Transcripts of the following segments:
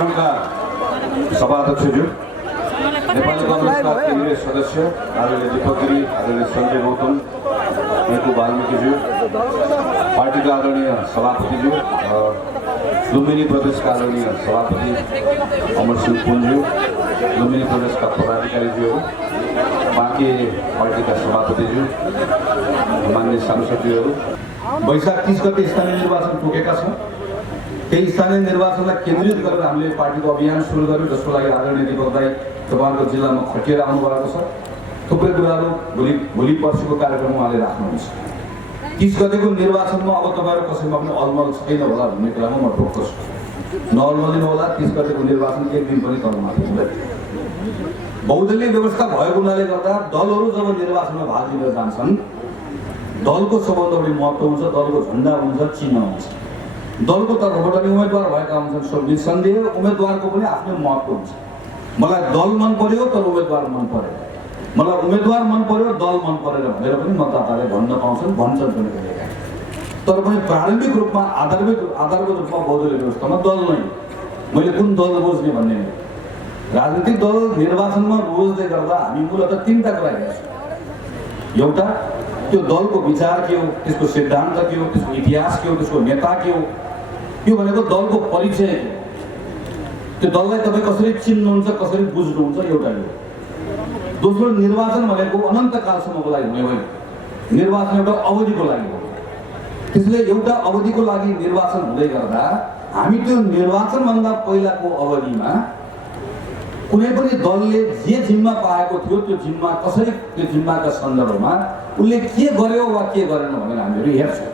कार्यक्रमका सभाध्यक्षज्यू, नेपाली कांग्रेसका केन्द्रीय सदस्य आदरणीय दीपक गिरी, आदरणीय संजय गौतम, मेकु वाल्मीकिज्यू, पार्टीका आदरणीय सभापतिज्यू, लुम्बिनी प्रदेशका आदरणीय सभापति अमर सिंह पुनज्यू, लुम्बिनी प्रदेशका पदाधिकारीज्यू, बाँके पार्टीका सभापतिज्यू, मान्य सांसदज्यूहरू, वैशाख 30 गते स्थानीय निर्वाचन पुगेका छौँ। त्यही स्थानीय निर्वाचनलाई केन्द्रित गरेर हामीले पार्टीको अभियान सुरु गर्यौँ, जसको लागि आदरणीय दीपक दाई तपाईँहरूको जिल्लामा खटिएर आउनु भएको छ। थुप्रै कुराहरू भोलि पर्सिको कार्यक्रममा उहाँले राख्नुहुन्छ। 30 गतेको निर्वाचनमा अब तपाईँहरू कसैमा पनि अलमल छैन होला भन्ने कुरामा म ढोक्क छु। नअल्मलिनु होला, 30 गतेको निर्वाचन एक दिन पनि तलमाथि हुँदैन। बहुदलीय व्यवस्था भएको हुनाले गर्दा दलहरू जब निर्वाचनमा भाग लिन जान्छन्, दलको सबभन्दा बढी महत्त्व हुन्छ, दलको झन्डा हुन्छ, चिन्ह हुन्छ। दलको तर्फबाट पनि उम्मेदवार भएका हुन्छन्, निसन्देह उम्मेदवारको पनि आफ्नै महत्त्व हुन्छ। मलाई दल मन पर्यो तर उम्मेदवार मन परेन, मलाई उम्मेदवार मन पर्यो दल मन परेन भनेर पनि मतदाताले भन्न पाउँछन्, भन्छन् पनि कहिलेकाहीँ। तर पनि प्रारम्भिक रूपमा आधारभूत रूपमा बहुदलीय व्यवस्थामा दल नै, मैले कुन दल बुझ्ने भन्ने राजनीतिक दल निर्वाचनमा रोज्दै गर्दा हामी मूलतः 3टा कुरा हेर्छौँ। एउटा, त्यो दलको विचार के हो, त्यसको सिद्धान्त के हो, त्यसको इतिहास के हो, त्यसको नेता के हो, यो भनेको दलको परिचय के हो। त्यो दललाई तपाईँ कसरी चिन्नुहुन्छ, कसरी बुझ्नुहुन्छ, एउटा यो। दोस्रो, निर्वाचन भनेको अनन्तकालसम्मको लागि हुने होइन, निर्वाचन एउटा अवधिको लागि हो। त्यसले एउटा अवधिको लागि निर्वाचन हुँदै गर्दा हामी त्यो निर्वाचनभन्दा पहिलाको अवधिमा कुनै पनि दलले जे जिम्मा पाएको थियो त्यो जिम्मा कसरी, त्यो जिम्माका सन्दर्भमा उसले के गर्यो वा के गरेन भनेर हामीहरू हेर्छौँ,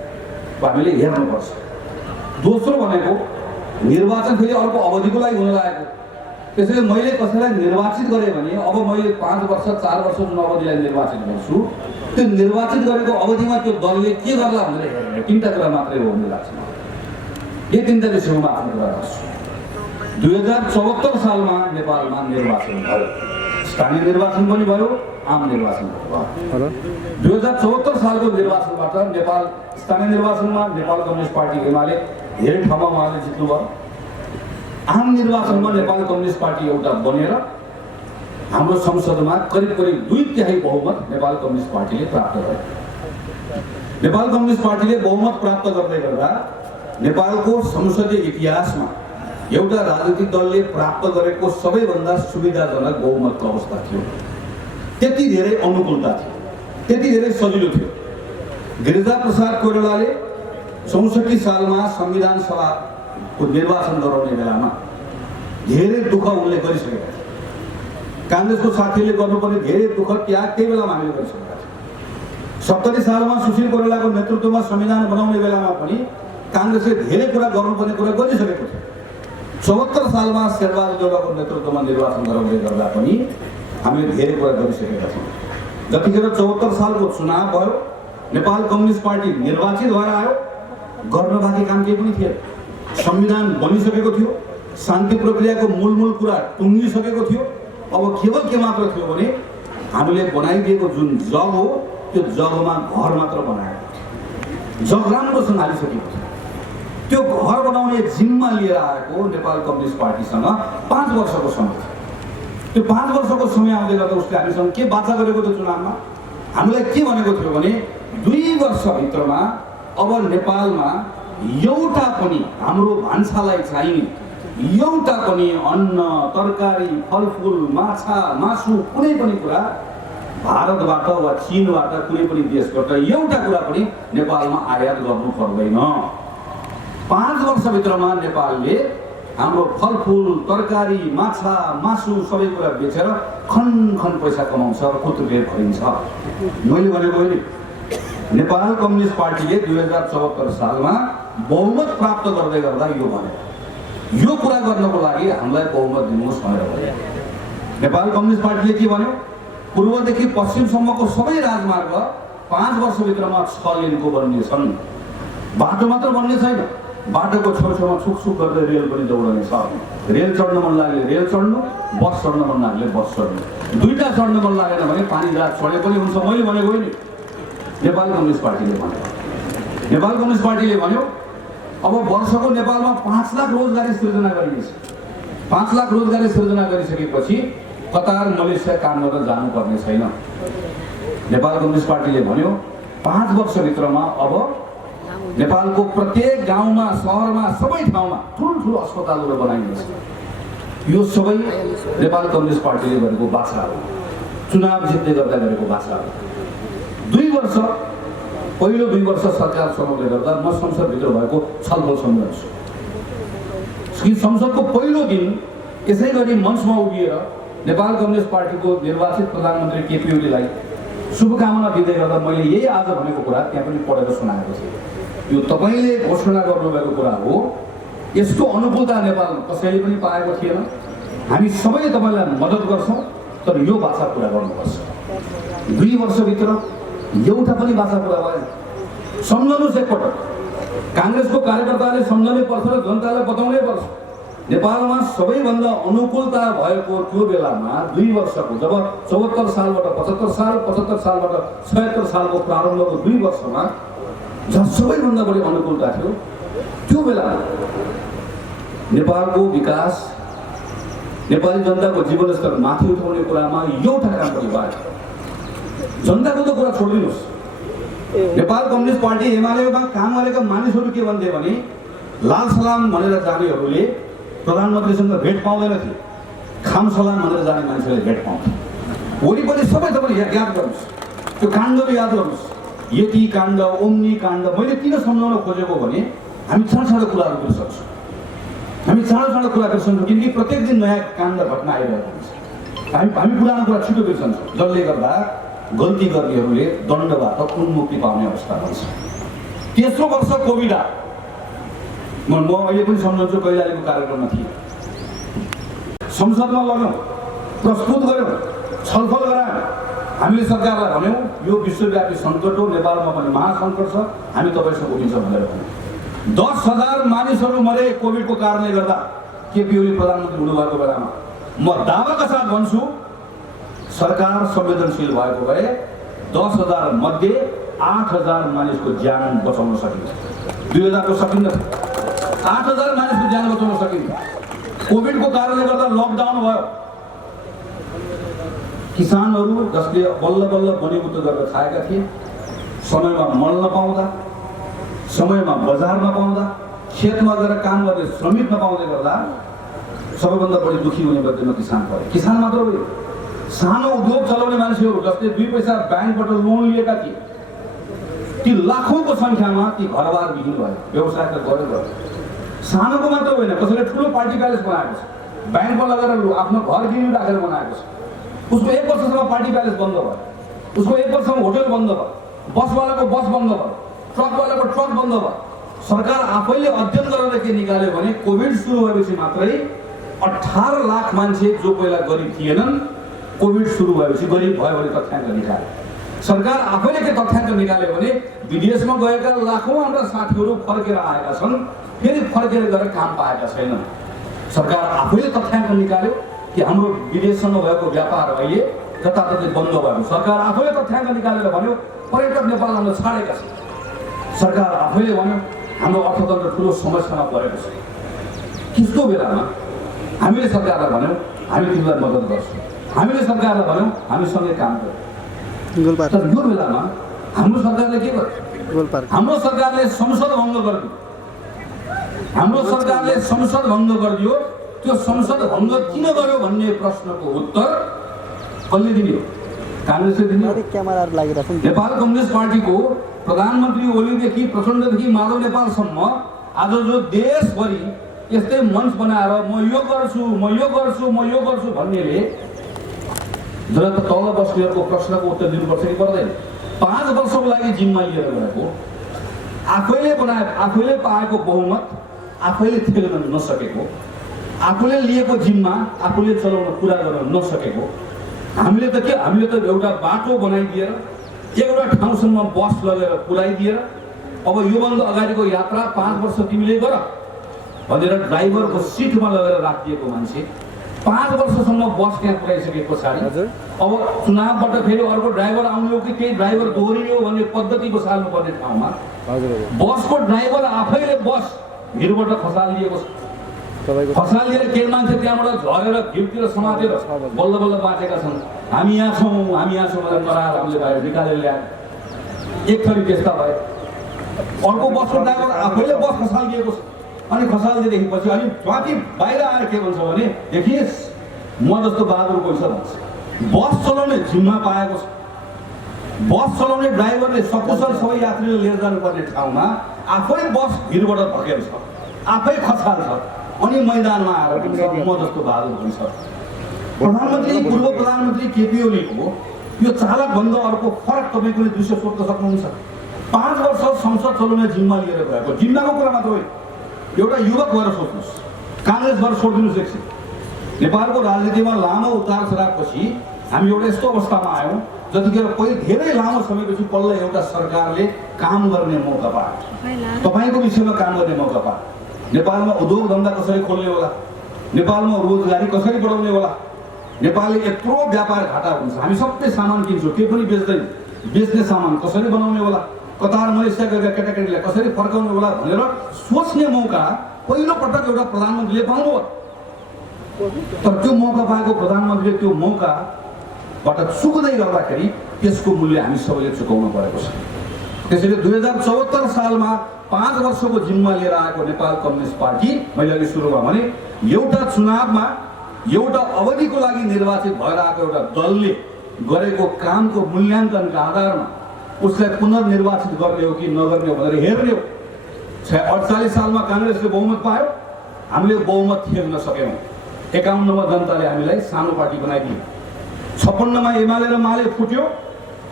हामीले हेर्नुपर्छ। दोस्रो भनेको निर्वाचन फेरि अर्को अवधिको लागि हुन लागेको। त्यसैले मैले कसैलाई निर्वाचित गरेँ भने अब मैले 5 वर्ष 4 वर्ष जुन अवधिलाई निर्वाचित गर्छु, त्यो निर्वाचित गरेको अवधिमा त्यो दलले के गर्ला भनेर हेर्ने 3टा कुरा मात्रै हो भन्ने लाग्छ। यी 3टा विषयमा आफ्नो कुरा गर्छु। 2074 सालमा नेपालमा निर्वाचन भयो, स्थानीय निर्वाचन पनि भयो, आम निर्वाचन पनि भयो। 2074 सालको निर्वाचनबाट नेपाल स्थानीय निर्वाचनमा नेपाल कम्युनिस्ट पार्टी एमाले धेरै ठाउँमा उहाँले जित्नुभयो। आम निर्वाचनमा नेपाल कम्युनिस्ट पार्टी एउटा बनेर हाम्रो संसदमा करिब 2/3 बहुमत नेपाल कम्युनिस्ट पार्टीले प्राप्त गर्यो। नेपाल कम्युनिस्ट पार्टीले बहुमत प्राप्त गर्दै गर्दा नेपालको संसदीय इतिहासमा एउटा राजनीतिक दलले प्राप्त गरेको सबैभन्दा सुविधाजनक बहुमतको अवस्था थियो। त्यति धेरै अनुकूलता थियो, त्यति धेरै सजिलो थियो। गिरिजाप्रसाद कोइरालाले 64 सालमा संविधान सभाको निर्वाचन गराउने बेलामा धेरै दुःख उनले गरिसकेका थिए। काङ्ग्रेसको साथीले गर्नुपर्ने धेरै दुःख त्याग त्यही बेलामा हामीले गरिसकेका थियौँ। 70 सालमा सुशील कोइरालाको नेतृत्वमा संविधान बनाउने बेलामा पनि काङ्ग्रेसले धेरै कुरा गर्नुपर्ने कुरा गरिसकेको थियो। 74 सालमा शेरबहादुर देउवाको नेतृत्वमा निर्वाचन गराउँदै गर्दा पनि हामीले धेरै कुरा गरिसकेका थियौँ। जतिखेर 74 सालको चुनाव भयो, नेपाल कम्युनिस्ट पार्टी निर्वाचित भएर आयो, गर्न बाँकी काम केही पनि थिएन। संविधान बनिसकेको थियो, शान्ति प्रक्रियाको मूल कुरा टुङ्गिसकेको थियो। अब केवल के मात्र थियो भने हामीले बनाइदिएको जुन जग हो त्यो जगमा घर मात्र बनाएको थियो। जग राम्रोसँग हालिसकेको थियो। त्यो घर बनाउने जिम्मा लिएर आएको नेपाल कम्युनिस्ट पार्टीसँग 5 वर्षको समय थियो। त्यो 5 वर्षको समय आउँदै गर्दा उसले हामीसँग के बाचा गरेको थियो चुनावमा, हामीलाई के भनेको थियो भने 2 वर्षभित्रमा अब नेपालमा एउटा पनि हाम्रो भान्सालाई चाहिने एउटा पनि अन्न, तरकारी, फलफुल, माछा, मासु कुनै पनि कुरा भारतबाट वा चीनबाट कुनै पनि देशबाट एउटा कुरा पनि नेपालमा आयात गर्नु पर्दैन। 5 वर्षभित्रमा नेपालले हाम्रो फलफुल, तरकारी, माछा, मासु सबै कुरा बेचेर खन पैसा कमाउँछ, कुतुबेर खरिन्छ। मैले भनेको होइन, नेपाल कम्युनिस्ट पार्टीले 2074 सालमा बहुमत प्राप्त गर्दै गर्दा यो भने यो कुरा गर्नको लागि हामीलाई बहुमत दिनुहोस् भनेर भन्यो। नेपाल कम्युनिस्ट पार्टीले के भन्यो, पूर्वदेखि पश्चिमसम्मको सबै राजमार्ग 5 वर्षभित्रमा 6 लेनको बन्नेछन्। बाटो मात्र बन्ने छैन, बाटोको छेउछाउमा छुकछुक गर्दै रेल पनि दौडने छ। रेल चढ्न मन लाग्यो रेल चढ्नु, बस चढ्न मन लाग्यो बस चढ्नु। 2टा चढ्न मन लागेन भने पानी जहाज चढे पनि हुन्छ। मैले भनेको होइन, नेपाल कम्युनिस्ट पार्टीले भन्यो। नेपाल कम्युनिस्ट पार्टीले भन्यो अब वर्षको नेपालमा 5 लाख रोजगारी सृजना गरिनेछ। 5 लाख रोजगारी सृजना गरिसकेपछि कतार मलेसिया काम गर्न जानुपर्ने छैन। नेपाल कम्युनिस्ट पार्टीले भन्यो 5 वर्षभित्रमा अब नेपालको प्रत्येक गाउँमा शहरमा सबै ठाउँमा ठुल्ठुलो अस्पतालहरू बनाइन्छ। यो सबै नेपाल कम्युनिस्ट पार्टीले गरेको बाछा हो, चुनाव जित्दै गर्दा गरेको बाछा हो। 2 वर्ष पहिलो 2 वर्ष सरकार चलाउँदै गर्दा म संसदभित्र भएको छलफल सम्झन्छु कि संसदको पहिलो दिन यसै गरी मञ्चमा उभिएर नेपाल कम्युनिस्ट पार्टीको निर्वाचित प्रधानमन्त्री केपी ओलीलाई शुभकामना दिँदै गर्दा मैले यही आज भनेको कुरा त्यहाँ पनि पढेर सुनाएको थिएँ। यो तपाईँले घोषणा गर्नुभएको कुरा हो, यस्तो अनुकूलता नेपालमा कसैले पनि पाएको थिएन। हामी सबैले तपाईँलाई मद्दत गर्छौँ, तर यो बाछा पुरा गर्नुपर्छ। 2 वर्षभित्र एउटा पनि बाछा पुरा भएन। सम्झनुहोस् एकपटक, काङ्ग्रेसको कार्यकर्ताले सम्झनै पर्छ र जनतालाई बताउनै पर्छ। नेपालमा सबैभन्दा अनुकूलता भएको त्यो बेलामा 2 वर्षको, जब 74 सालबाट 75 साल, 75 सालबाट 76 सालको प्रारम्भको 2 वर्षमा जहाँ सबैभन्दा बढी अनुकूलता थियो, त्यो बेलामा नेपालको विकास, नेपाली जनताको जीवनस्तर माथि उठाउने कुरामा एउटा काम पनि भयो। जनताको त कुरा छोडिदिनुहोस्, नेपाल कम्युनिस्ट पार्टी एमालेमा काम गरेका मानिसहरू के भन्थे भने लाल सलाम भनेर जानेहरूले प्रधानमन्त्रीसँग भेट पाउँदैनथे, खाम सलाम भनेर जाने मान्छेले भेट पाउँथे। वरिपरि सबै तपाईँले याद गर्नुहोस्, त्यो काण्डहरू याद गर्नुहोस्, यति काण्ड, ओम्नी काण्ड। मैले किन सम्झाउन खोजेको भने हामी सानो कुराहरू गर्न सक्छौँ, हामी सानो कुरा गर्न सक्छौँ, किनकि प्रत्येक दिन नयाँ काण्ड घटना आइरहेको हुन्छ। हामी पुरानो कुरा छिटो बिर्सन्छौँ, जसले गर्दा गल्ती गर्नेहरूले दण्डबाट उन्मुक्ति पाउने अवस्था हुन्छ। तेस्रो वर्ष कोभिड आयो। म अहिले पनि सम्झन्छु, कैलालीको कार्यक्रममा थिएँ। संसदमा लग्यौँ, प्रस्तुत गऱ्यौँ, छलफल गरायौँ। हामीले सरकारलाई भन्यौँ यो विश्वव्यापी सङ्कट हो, नेपालमा पनि महासङ्कट छ, हामी तपाईँसँग उभिन्छ भनेर भन्यौँ। 10,000 मानिसहरू मरे कोभिडको कारणले गर्दा केपी ओली प्रधानमन्त्री हुनुभएको बेलामा। म दावाका साथ भन्छु, सरकार संवेदनशील भएको भए 10,000 मध्ये 8,000 मानिसको ज्यान बचाउन सकिन्छ। 2000 को सकिन्न, 8,000 मानिसको ज्यान बचाउन सकिन्छ। कोभिडको कारणले गर्दा लकडाउन भयो। किसानहरू जसले बल्ल बल्ल बनिबुत गरेर खाएका थिए, समयमा मल नपाउँदा, समयमा बजार नपाउँदा, खेतमा गएर काम गर्ने श्रमिक नपाउँदै गर्दा सबैभन्दा बढी दुखी हुने व्यक्तिमा किसान परे। किसान मात्र हो, सानो उद्योग चलाउने मान्छेहरू जसले 2 पैसा ब्याङ्कबाट लोन लिएका थिए, ती लाखौँको सङ्ख्यामा ती घरबार विहीन भयो, व्यवसाय त गऱ्यो। सानोको मात्र होइन, कसैले ठुलो पार्टी प्यालेस बनाएको छ, ब्याङ्कमा लगेर आफ्नो घर गिरवी राखेर बनाएको छ। उसको 1 वर्षसम्म पार्टी प्यालेस बन्द भयो, उसको 1 वर्षसम्म होटल बन्द भयो, बसवालाको बस बन्द भयो, ट्रकवालाको ट्रक बन्द भयो। सरकार आफैले अध्ययन गरेर के निकाल्यो भने कोभिड सुरु भएपछि मात्रै 18 लाख मान्छे जो पहिला गरिब थिएनन्, कोभिड सुरु भएपछि गरिब भयो भने तथ्याङ्क निकाल्यो। सरकार आफैले के तथ्याङ्क निकाल्यो भने विदेशमा गएका लाखौँ हाम्रा साथीहरू फर्केर आएका छन्, फेरि फर्केर गएर काम पाएका छैनन्। सरकार आफैले तथ्याङ्क निकाल्यो कि हाम्रो विदेशसँग भएको व्यापार अहिले जताततै बन्द भयो। सरकार आफैले तथ्याङ्क निकालेर भन्यो पर्यटक नेपाल आउन छाडेका छन्। सरकार आफैले भन्यो हाम्रो अर्थतन्त्र ठुलो समस्यामा परेको छ। त्यस्तो बेलामा हामीले सरकारलाई भन्यौँ हामी तिमीलाई मद्दत गर्छौँ, हामीले सरकारलाई भन्यौँ हामीसँगै काम गर्छौँ। तर यो बेलामा हाम्रो सरकारले के गर्यो? हाम्रो सरकारले संसद भङ्ग गरिदियो। हाम्रो सरकारले संसद भङ्ग गरिदियो। त्यो संसद भङ्ग किन गर्यो भन्ने प्रश्नको उत्तर कसले दिने हो? काङ्ग्रेसले दिने। नेपाल कम्युनिस्ट पार्टीको प्रधानमन्त्री ओलीदेखि प्रचण्डदेखि माधव नेपालसम्म आज जो देशभरि यस्तै मञ्च बनाएर म यो गर्छु म यो गर्छु म यो गर्छु भन्नेले जरा त तल बस्नेहरूको प्रश्नको उत्तर दिनुपर्छ कि पर्दैन? 5 वर्षको लागि जिम्मा लिएर गएको, आफैले बनाए आफैले पाएको बहुमत आफैले खेल्न नसकेको, आफूले लिएको जिम्मा आफूले चलाउन पुरा गर्न नसकेको हामीले त के हामीले त एउटा बाटो बनाइदिएर एउटा ठाउँसम्म बस लगेर पुर्याइदिएर अब योभन्दा अगाडिको यात्रा 5 वर्ष तिमीले गर भनेर ड्राइभरको सिटमा लगेर राखिदिएको मान्छे 5 वर्षसम्म बस त्यहाँ पुर्याइसके पछाडि अब चुनावबाट फेरि अर्को ड्राइभर आउने हो कि केही ड्राइभर दोहोरियो भन्ने पद्धतिको साल्नुपर्ने ठाउँमा बसको ड्राइभर आफैले बस भिरबाट खसालिदिएको छ। खसाल लिएर के मान्छे त्यहाँबाट झरेर भिउतिर समातेर बल्ल बल्ल बाँचेका छन्। हामी यहाँ छौँ भनेर कराएर हामीले बाहिर निकालेर ल्याए। एक थरी त्यस्ता भए। अर्को बसको ड्राइभर आफैले बस खसालिदिएको छ। अनि खसालिदिएदेखि पछि अनि माथि बाहिर आएर के भन्छ भने देखिस् म जस्तो बहादुर कोही छ भन्छ। बस चलाउने जिम्मा पाएको छ। बस चलाउने ड्राइभरले सकुशल सबै यात्रीले लिएर जानुपर्ने ठाउँमा आफै बस भिरबाट भकेको छ, आफै खसाल छ। अनि मैदानमा आएर म जस्तो बहादुर कोही छ। प्रधानमन्त्री पूर्व प्रधानमन्त्री केपी ओलीको यो चालकभन्दा अर्को फरक तपाईँले दृश्य सोध्न सक्नुहुन्छ। 5 वर्ष संसद चलाउने जिम्मा लिएर गएको, जिम्माको कुरा मात्र होइन, एउटा युवक भएर सोच्नुहोस्, काङ्ग्रेस भएर छोडिदिनुहोस् एकछिन। नेपालको राजनीतिमा लामो उतार चढावपछि हामी एउटा यस्तो अवस्थामा आयौँ जतिखेर पहिले धेरै लामो समयपछि पल्ल एउटा सरकारले काम गर्ने मौका पायो, तपाईँको विषयमा काम गर्ने मौका पायो। नेपालमा उद्योग धन्दा कसरी खोल्ने होला, नेपालमा रोजगारी कसरी बढाउने होला, नेपालले यत्रो व्यापार घाटा हुन्छ, हामी सबै सामान किन्छौँ, केही पनि बेच्दैन, बेच्ने सामान कसरी बनाउने होला, कतार मलेसिया गएका केटाकेटीलाई कसरी फर्काउने होला भनेर सोच्ने मौका पहिलो पटक एउटा प्रधानमन्त्रीले पाउनुभयो। तर त्यो मौका पाएको प्रधानमन्त्रीले त्यो मौकाबाट चुक्दै गर्दाखेरि त्यसको मूल्य हामी सबैले चुकाउनु परेको छ। त्यसैले 2074 सालमा 5 वर्षको जिम्मा लिएर आएको नेपाल कम्युनिस्ट पार्टी, मैले अघि सुरुमा भने एउटा चुनावमा एउटा अवधिको लागि निर्वाचित भएर आएको एउटा दलले गरेको कामको मूल्याङ्कनका आधारमा उसलाई पुनर्निर्वाचित गर्ने हो कि नगर्ने हो भनेर हेर्ने हो। 48 सालमा काङ्ग्रेसले बहुमत पायो, हामीले बहुमत थिच्न सकेनौँ। 51मा जनताले हामीलाई सानो पार्टी बनाइदियो। 56मा एमाले र माले फुट्यो,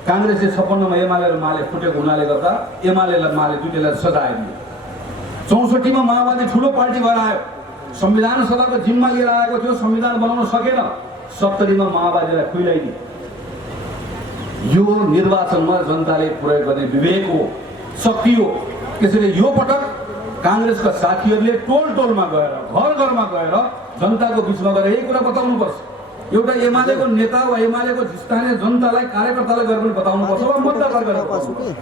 काङ्ग्रेसले 56मा एमाले र माले फुटेको हुनाले गर्दा एमाले र माले दुईटैलाई सजाय दियो। 64मा माओवादी ठुलो पार्टी भएर आयो, संविधान सभाको जिम्मा लिएर आएको थियो, संविधान बनाउन सकेन। 70मा माओवादीलाई खुइलाइदियो। यो निर्वाचनमा जनताले प्रयोग गर्ने विवेक हो, शक्ति हो। त्यसैले यो पटक काङ्ग्रेसका साथीहरूले टोल टोलमा गएर, घर घरमा गएर जनताको बिचमा गएर यही कुरा बताउनुपर्छ। एउटा एमालेको नेता वा एमालेको स्थानीय जनतालाई, कार्यकर्तालाई गएर पनि बताउनुपर्छ वा मतदाता गरेर बताउनुपर्छ।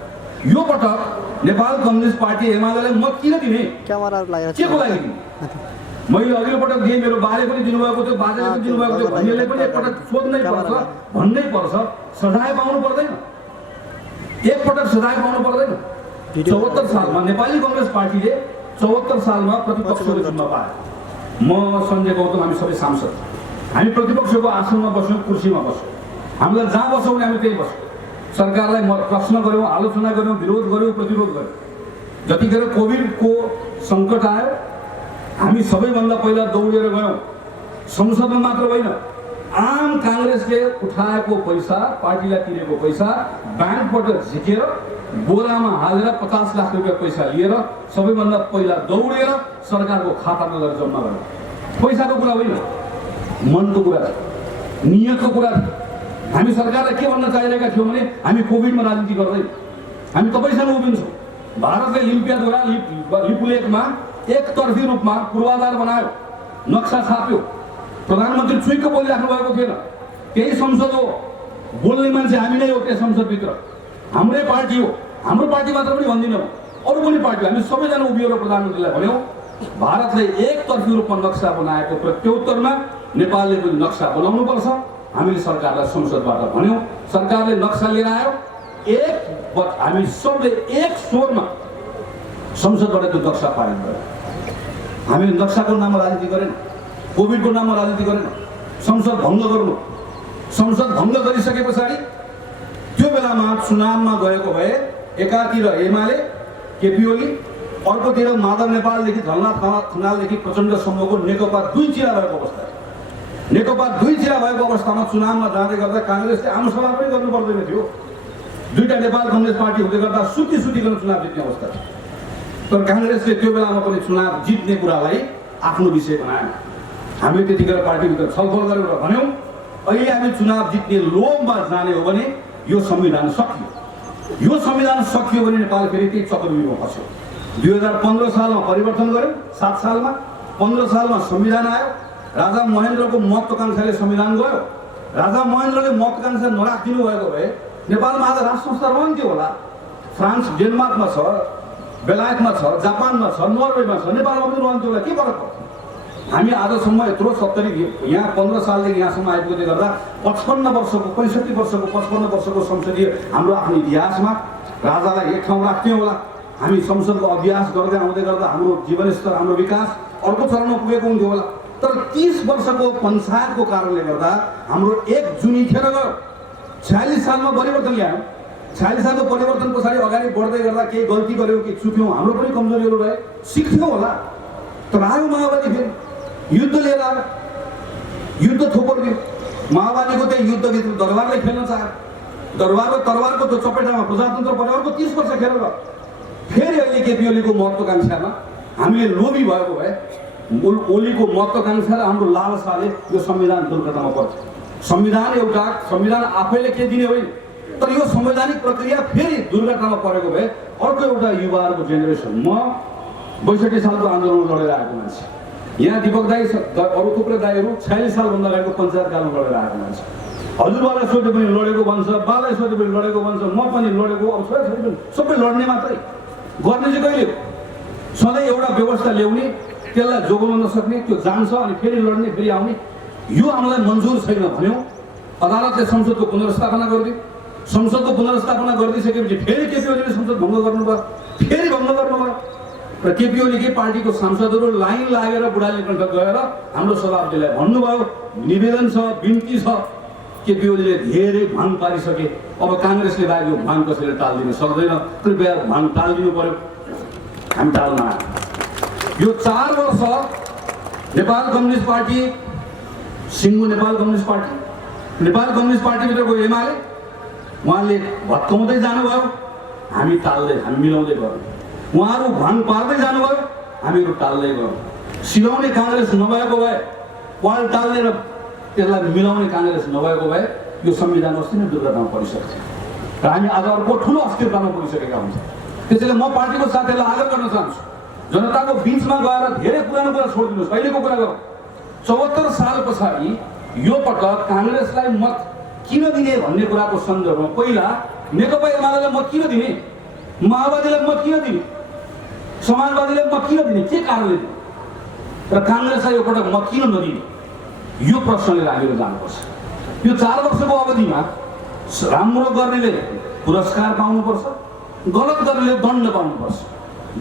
यो पटक नेपाल कम्युनिस्ट पार्टी एमालेलाई मत किन दिने, के को लागि दिने? मैले अघिल्लो पटक दिएँ, मेरो बाले पनि दिनुभएको थियो, बाजेले पनि दिनुभएको थियो, भन्नेले पनि एकपटक सोध्नै पर्छ, भन्नै पर्छ। सजाय पाउनु पर्दैन, एकपटक सजाय पाउनु पर्दैन। 74 सालमा नेपाली कङ्ग्रेस पार्टीले 74 सालमा प्रतिपक्षको जिम्मा पायो। म सञ्जय गौतम, हामी सबै सांसद, हामी प्रतिपक्षको आसनमा बस्यौँ, कुर्सीमा बस्यौँ। हामीलाई जहाँ बस्यौँ भने हामी त्यही बस्यौँ। सरकारलाई प्रश्न गऱ्यौँ, आलोचना गऱ्यौँ, विरोध गऱ्यौँ, प्रतिरोध गऱ्यौँ। जतिखेर कोभिडको सङ्कट आयो, हामी सबैभन्दा पहिला दौडेर गयौँ। संसदमा मात्र होइन, आम काङ्ग्रेसले उठाएको पैसा, पार्टीलाई तिरेको पैसा ब्याङ्कबाट झिकेर बोरामा हालेर 50 लाख रुपियाँ पैसा लिएर सबैभन्दा पहिला दौडेर सरकारको खातामा गएर जम्मा गर्यो। पैसाको कुरा होइन, मनको कुरा थियो, नियतको कुरा थियो। हामी सरकारलाई के भन्न चाहिरहेका थियौँ भने हामी कोभिडमा राजनीति गर्दैन, हामी तपाईँसँग उभिन्छौँ। भारतले लिम्पियाद्वारा लिपुलेखमा एकतर्फी रूपमा पूर्वाधार बनायो, नक्सा छाप्यो, प्रधानमन्त्री चुइक्क बोलिराख्नु भएको थिएन। त्यही संसद हो, बोल्ने मान्छे हामी नै हो त्यस संसदभित्र, हाम्रै पार्टी हो। हाम्रो पार्टी मात्र पनि भन्दिनौँ, अरू पनि पार्टी, हामी सबैजना उभिएर प्रधानमन्त्रीलाई भन्यौँ भारतले एकतर्फी रूपमा नक्सा बनाएको प्रत्युत्तरमा नेपालले पनि नक्सा बनाउनुपर्छ। हामीले सरकारलाई संसदबाट भन्यौँ, सरकारले नक्सा लिएर आयो। हामी सबले एक स्वरमा संसदबाट त्यो नक्सा पारित गर्यो। हामीले नक्साको नाममा राजनीति गरेन, कोभिडको नाममा राजनीति गरेन, संसद भङ्ग गर्नु। संसद भङ्ग गरिसके पछाडि त्यो बेलामा चुनावमा गएको भए एकातिर एमाले केपी ओली, अर्कोतिर माधव नेपालदेखि झलनाथ खनालदेखि प्रचण्डसम्मको नेकपा दुई चिरा भएको अवस्था। नेकपा दुई चिरा भएको अवस्थामा चुनावमा जाँदै गर्दा काङ्ग्रेसले आमसभा पनि गर्नु पर्दैन थियो। दुईटा नेपाल कम्युनिस्ट पार्टी हुँदै गर्दा सुतिकन चुनाव जित्ने अवस्था थियो। तर काङ्ग्रेसले त्यो बेलामा पनि चुनाव जित्ने कुरालाई आफ्नो विषय बनायो। हामी त्यतिखेर पार्टीभित्र छलफल गरेर भन्यौँ अहिले हामी चुनाव जित्ने लोभमा जाने हो भने यो संविधान सकियो। यो संविधान सकियो भने नेपाल फेरि त्यही चक्रव्यूहमा फस्यो। 2015 सालमा परिवर्तन गर्यो, 7 सालमा 15 सालमा संविधान आयो। राजा महेन्द्रको महत्त्वाकांक्षाले संविधान गयो। राजा महेन्द्रले महत्त्वाकांक्षा नराखिदिनु भएको भए नेपालमा आज राष्ट्र संस्था रहन्थ्यो होला। फ्रान्स डेनमार्कमा छ, बेलायतमा छ, जापानमा छ, नर्वेमा छ, नेपालमा पनि रहन्थ्यो होला। के फरक पर्छ? हामी आजसम्म यत्रो 70 यहाँ 15 सालदेखि यहाँसम्म आइपुग्दै गर्दा 55 वर्षको 65 वर्षको 55 वर्षको संसदीय हाम्रो आफ्नो इतिहासमा राजालाई एक ठाउँ राख्थ्यौँ होला। हामी संसदको अभ्यास गर्दै आउँदै गर्दा हाम्रो जीवनस्तर हाम्रो विकास अर्को चरणमा पुगेको हुन्थ्यो होला। तर 30 वर्षको पञ्चायतको कारणले गर्दा हाम्रो 1 जुनी खेर गयो। 46 सालमा परिवर्तन ल्यायौँ। 46 सालको परिवर्तन पछाडि अगाडि बढ्दै गर्दा केही गल्ती गर्यौँ कि चुक्यौँ, हाम्रो पनि कमजोरीहरू रहे, सिक्थ्यौँ होला। तर आयो माओवादी फेरि युद्ध लिएर आयो, युद्ध थोपर्यो। माओवादीको त्यही युद्धभित्र दरबारलाई खेल्न चाह्यो। तरबारको त्यो चपेटामा प्रजातन्त्र पर्यो। अर्को 30 वर्ष खेर गयो। फेरि अहिले केपी ओलीको महत्त्वाकांक्षामा हामीले लोभी भएको भए ओलीको महत्त्वाकांक्षा र हाम्रो लालसाले यो संविधान दुर्घटनामा पर्छ। संविधान आफैले के दिने होइन, तर यो संवैधानिक प्रक्रिया फेरि दुर्घटनामा परेको भए अर्को एउटा युवाहरूको जेनेरेसन। म 62 सालको आन्दोलन लडेर आएको मान्छे। यहाँ दीपक दाई अरू थुप्रै दाईहरू 46 सालभन्दा अगाडिको पञ्चायतकालमा लडेर आएको मान्छे। हजुरबालाई सोध्यो पनि लडेको भन्छ, बालाई सोध्यो पनि लडेको भन्छ, म पनि लडेको, अब छोराछोरी पनि सबै लड्ने मात्रै। गर्ने चाहिँ कहिले हो? सधैँ एउटा व्यवस्था ल्याउने, त्यसलाई जोगाउन नसक्ने, त्यो जान्छ अनि फेरि लड्ने, फेरि आउने। यो हामीलाई मन्जुर छैन भन्यौँ। अदालतले संसदको पुनर्स्थापना गरिदियो। संसदको पुनर्स्थापना गरिदिइसकेपछि फेरि केपी ओलीले संसद भङ्ग गर्नुभयो, फेरि भङ्ग गर्नुभयो। र केपी ओलीकै पार्टीको सांसदहरू लाइन लागेर बुढाली कण्ठ गएर हाम्रो सभापतिलाई भन्नुभयो, निवेदन छ, बिन्ती छ, केपी ओलीले धेरै भाङ पारिसके, अब काङ्ग्रेसले बाहेक यो भाङ कसैले टाल्दिन सक्दैन, कृपया भाङ टालिदिनु पर्यो। हामी टाल्न आयो। यो 4 वर्ष नेपाल कम्युनिस्ट पार्टी, सिङ्गो नेपाल कम्युनिस्ट पार्टीभित्रको एमाले उहाँले भत्काउँदै जानुभयो, हामी टाल्दै, हामी मिलाउँदै गयौँ। उहाँहरू भाङ पार्दै जानुभयो, हामीहरू टाल्दै गयौँ। सिलाउने काङ्ग्रेस नभएको भए, वाल टाल्ने र त्यसलाई मिलाउने काङ्ग्रेस नभएको भए यो संविधान अस्ति नै दुर्घटनामा परिसक्छ र हामी आज अर्को ठुलो अस्थिरतामा पुगिसकेका हुन्छ। त्यसैले म पार्टीको साथीहरूलाई आग्रह गर्न चाहन्छु, जनताको बिचमा गएर धेरै पुरानो कुरा छोडिदिनुहोस्। अहिलेको कुरा गरौँ। 74 साल पछाडि यो पटक काङ्ग्रेसलाई मत किन दिने भन्ने कुराको सन्दर्भमा पहिला नेकपा एमालेलाई मत किन दिने, माओवादीलाई मत किन दिने, समाजवादीलाई मत किन दिने, के कारणले दिने र काङ्ग्रेसलाई यो पटक मत किन नदिने, यो प्रश्न लिएर हामीले जानुपर्छ। यो 4 वर्षको अवधिमा राम्रो गर्नेले पुरस्कार पाउनुपर्छ, गलत गर्नेले दण्ड पाउनुपर्छ।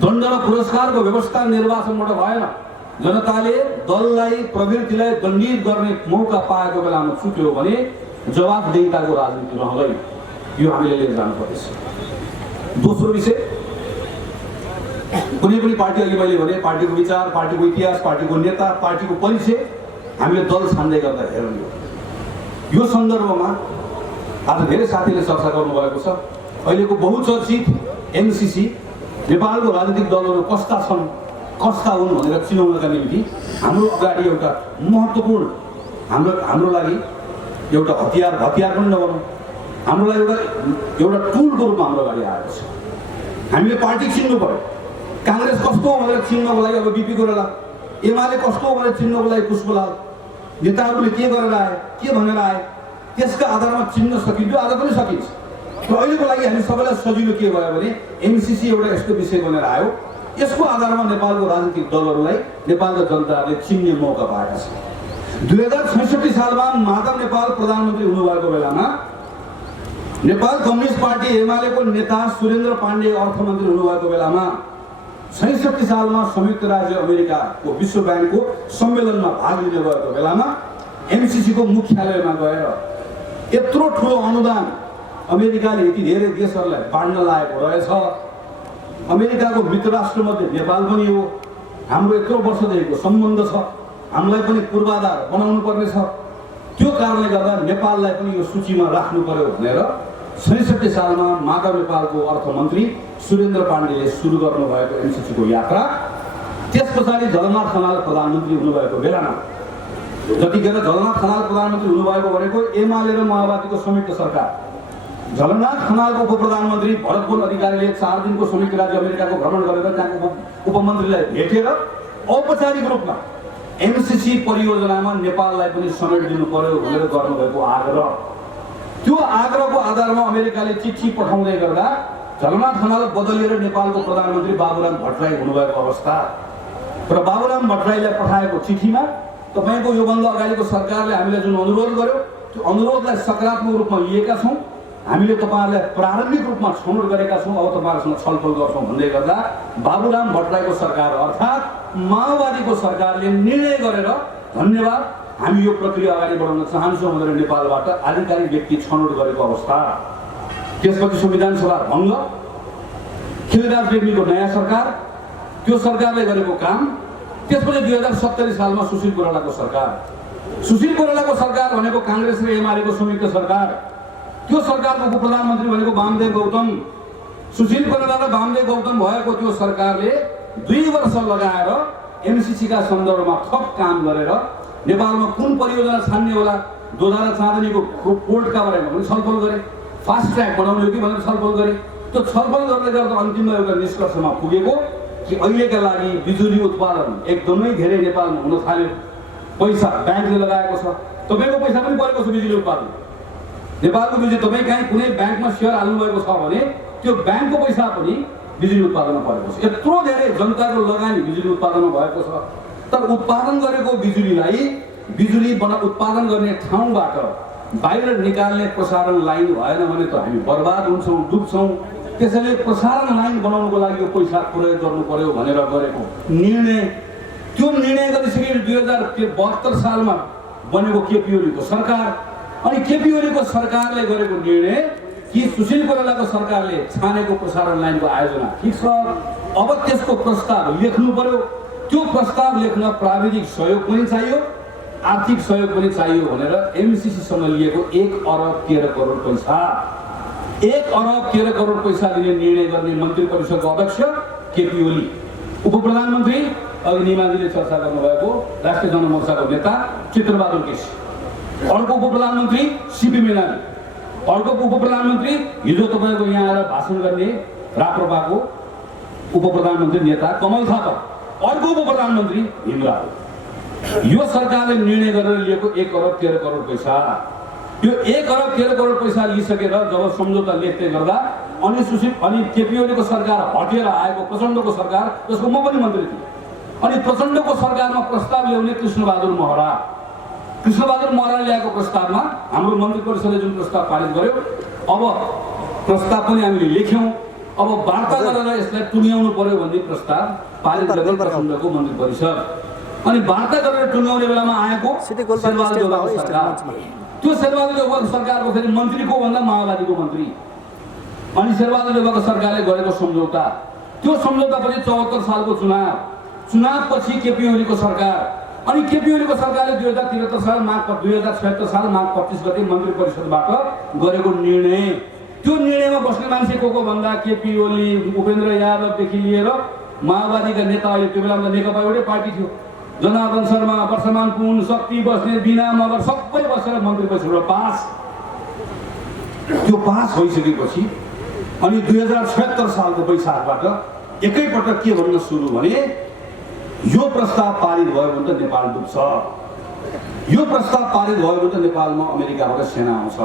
दण्ड र पुरस्कारको व्यवस्था निर्वाचनबाट भएन। जनताले दललाई, प्रवृत्तिलाई दण्डित गर्ने मौका पाएको बेलामा चुक्यो भने जवाफदेहिताको राजनीति रहँदैन। यो हामीले लिएर जानुपर्छ। दोस्रो विषय, कुनै पनि पार्टी, अघि मैले भने पार्टीको विचार, पार्टीको इतिहास, पार्टीको नेता, पार्टीको परिचय हामीले दल छान्दै गर्दा हेर्ने हो। यो सन्दर्भमा आज धेरै साथीले चर्चा गर्नुभएको छ। अहिलेको बहुचर्चित एमसिसी, नेपालको राजनीतिक दलहरू कस्ता छन्, कस्ता हुन् भनेर चिनाउनका निम्ति हाम्रो अगाडि एउटा महत्त्वपूर्ण, हाम्रो लागि एउटा हतियार पनि नभनौँ, हाम्रो लागि एउटा टुलको रूपमा हाम्रो अगाडि आएको छ। हामीले पार्टी चिन्नु पर्यो। काङ्ग्रेस कस्तो हो भनेर चिन्नको लागि अब बिपी कोइराला, एमाले कस्तो हो भनेर चिन्नको लागि पुष्पलाल, नेताहरूले के गरेर आए, के भनेर आए, त्यसका आधारमा चिन्न सकिन्थ्यो, आज पनि सकिन्छ। र अहिलेको लागि हामी सबैलाई सजिलो के भयो भने एमसिसी एउटा यस्तो विषय बनेर आयो, यसको आधारमा नेपालको राजनीतिक दलहरूलाई नेपालका जनताहरूले चिन्ने मौका पाएका छन्। 2066 सालमा माधव नेपाल प्रधानमन्त्री हुनुभएको बेलामा नेपाल कम्युनिस्ट पार्टी एमालेको नेता सुरेन्द्र पाण्डे अर्थमन्त्री हुनुभएको बेलामा 66 सालमा संयुक्त राज्य अमेरिकाको विश्व ब्याङ्कको सम्मेलनमा भाग लिने भएको बेलामा एमसिसीको मुख्यालयमा गएर यत्रो ठुलो अनुदान अमेरिकाले यति धेरै देशहरूलाई बाँड्न लागेको रहेछ। अमेरिकाको मित्र राष्ट्रमध्ये नेपाल पनि हो। हाम्रो यत्रो वर्षदेखिको सम्बन्ध छ, हामीलाई पनि पूर्वाधार बनाउनु पर्ने छ। त्यो कारणले गर्दा नेपाललाई पनि यो सूचीमा राख्नु पर्यो भनेर 66 सालमा माधव नेपालको अर्थमन्त्री सुरेन्द्र पाण्डेले सुरु गर्नुभएको एमसिसीको यात्रा, त्यस पछाडि झलनाथ खनाल प्रधानमन्त्री हुनुभएको बेलामा, जतिखेर झलनाथ खनाल प्रधानमन्त्री हुनुभएको भनेको एमाले र माओवादीको संयुक्त सरकार, झलनाथ खनालको उपप्रधानमन्त्री भरतपुर अधिकारीले 4 दिनको संयुक्त राज्य अमेरिकाको भ्रमण गरेर त्यहाँको उपमन्त्रीलाई भेटेर औपचारिक रूपमा एमसिसी परियोजनामा नेपाललाई पनि समेटिदिनु पर्यो भनेर गर्नुभएको आग्रह। त्यो आग्रहको आधारमा अमेरिकाले चिठी पठाउँदै गर्दा झलनाथ खनाल बदलिएर नेपालको प्रधानमन्त्री बाबुराम भट्टराई हुनुभएको अवस्था र बाबुराम भट्टराईलाई पठाएको चिठीमा तपाईँको योभन्दा अगाडिको सरकारले हामीलाई जुन अनुरोध गर्यो त्यो अनुरोधलाई सकारात्मक रूपमा लिएका छौँ। हामीले तपाईँहरूलाई प्रारम्भिक रूपमा छनौट गरेका छौँ, अब तपाईँहरूसँग छलफल गर्छौँ भन्दै गर्दा बाबुराम भट्टराईको सरकार अर्थात् माओवादीको सरकारले निर्णय गरेर धन्यवाद हामी यो प्रक्रिया अगाडि बढाउन चाहन्छौँ भनेर नेपालबाट आधिकारिक व्यक्ति छनौट गरेको अवस्था। त्यसपछि संविधान सभा भङ्ग, खिलराज रेग्मीको नयाँ सरकार, त्यो सरकारले गरेको काम। त्यसपछि 2070 सालमा सुशील कोइरालाको सरकार। सुशील कोइरालाको सरकार भनेको काङ्ग्रेस र एमालेको संयुक्त सरकार। त्यो सरकारको उप प्रधानमन्त्री भनेको वामदेव गौतम। सुशील कोइराला र वामदेव गौतम भएको त्यो सरकारले 2 वर्ष लगाएर एमसीसीका सन्दर्भमा थप काम गरेर नेपालमा कुन परियोजना छान्ने होला, दोधारा चाँदनीको कोर्टका बारेमा पनि छलफल गरे, फास्ट ट्र्याक बनाउने हो कि भनेर छलफल गरे। त्यो छलफल गर्दै गर्दा अन्तिममा एउटा निष्कर्षमा पुगेको कि अहिलेका लागि बिजुली उत्पादन एकदमै धेरै नेपालमा हुन थाल्यो। पैसा ब्याङ्कले लगाएको छ, तपाईँको पैसा पनि परेको छ बिजुली उत्पादन। नेपालको बिजुली तपाईँ कहीँ कुनै ब्याङ्कमा सेयर हाल्नुभएको छ भने त्यो ब्याङ्कको पैसा पनि बिजुली उत्पादनमा परेको छ। यत्रो धेरै जनताको लगानी बिजुली उत्पादनमा भएको छ। तर उत्पादन गरेको बिजुलीलाई बिजुली उत्पादन गर्ने ठाउँबाट बाहिर निकाल्ने प्रसारण लाइन भएन भने त हामी बर्बाद हुन्छौँ, डुब्छौँ। त्यसैले प्रसारण लाइन बनाउनको लागि यो पैसा प्रयोग गर्नु पर्यो भनेर गरेको निर्णय, त्यो निर्णय गरिसकेर 2072 सालमा बनेको केपी ओलीको सरकार। अनि केपी ओलीको सरकारले गरेको निर्णय कि सुशील कोइरालाको सरकारले छानेको प्रसारण लाइनको आयोजना ठिक छ, अब त्यसको प्रस्ताव लेख्नु पर्यो। त्यो प्रस्ताव लेख्न प्राविधिक सहयोग पनि चाहियो, आर्थिक सहयोग पनि चाहियो भनेर एमसीसीसँग लिएको 1 अरब 13 करोड पैसा, 1 अरब 13 करोड पैसा दिने निर्णय गर्ने मन्त्री परिषदको अध्यक्ष केपी ओली, उप प्रधानमन्त्री अघि निमाजीले चर्चा गर्नुभएको राष्ट्रिय जनमोर्चाको नेता चित्रबहादुर केसी, अर्को उप प्रधानमन्त्री सीपी मेनाली, अर्को उप प्रधानमन्त्री हिजो तपाईँको यहाँ आएर भाषण गर्ने राप्रपाको उप प्रधानमन्त्री नेता कमल थापा, अर्को उप प्रधानमन्त्री भीमराव। यो सरकारले निर्णय गरेर लिएको 1 अरब 13 करोड पैसा, यो 1 अरब 13 करोड पैसा लिइसकेर जब सम्झौता लेख्दै गर्दा अनि केपी ओलीको सरकार हटेर आएको प्रचण्डको सरकार, जसको म पनि मन्त्री थिएँ, अनि प्रचण्डको सरकारमा प्रस्ताव ल्याउने कृष्णबहादुर महराले ल्याएको प्रस्तावमा हाम्रो मन्त्री परिषदले जुन प्रस्ताव पारित गर्यो, अब प्रस्ताव पनि हामीले लेख्यौँ। अब वार्ता गरेर यसलाई टुङ्ग्याउनु पर्यो भन्ने प्रस्ताव पारित गर्ने प्रचण्डको मन्त्री परिषद। अनि वार्ता गरेर टुङ्ग्याउने बेलामा आएको शेरबहादुर देउवाको सरकार, त्यो शेरबहादुर देउवाको सरकारको फेरि मन्त्रीको भन्दा माओवादीको मन्त्री, अनि शेरबहादुर देउवाको सरकारले गरेको सम्झौता, त्यो सम्झौतापछि 74 सालको चुनावपछि केपी ओलीको सरकार, अनि केपी ओलीको सरकारले 2076 साल माघ 25 गते मन्त्री परिषदबाट गरेको निर्णय, त्यो निर्णयमा बस्ने मान्छे को भन्दा केपी ओली, उपेन्द्र यादवदेखि लिएर माओवादीका नेता, अहिले त्यो बेलामा नेकपा एउटै पार्टी थियो, जनार्दन शर्मा, वर्षमान पुन, शक्ति बस्ने, बिना मगर सबै बसेर मन्त्री परिषदबाट पास। त्यो पास भइसकेपछि अनि 2076 सालको वैशाखबाट एकैपटक के भन्न सुरु भने यो प्रस्ताव पारित भयो भने त नेपाल डुब्छ, यो प्रस्ताव पारित भयो भने त नेपालमा अमेरिकाबाट सेना आउँछ,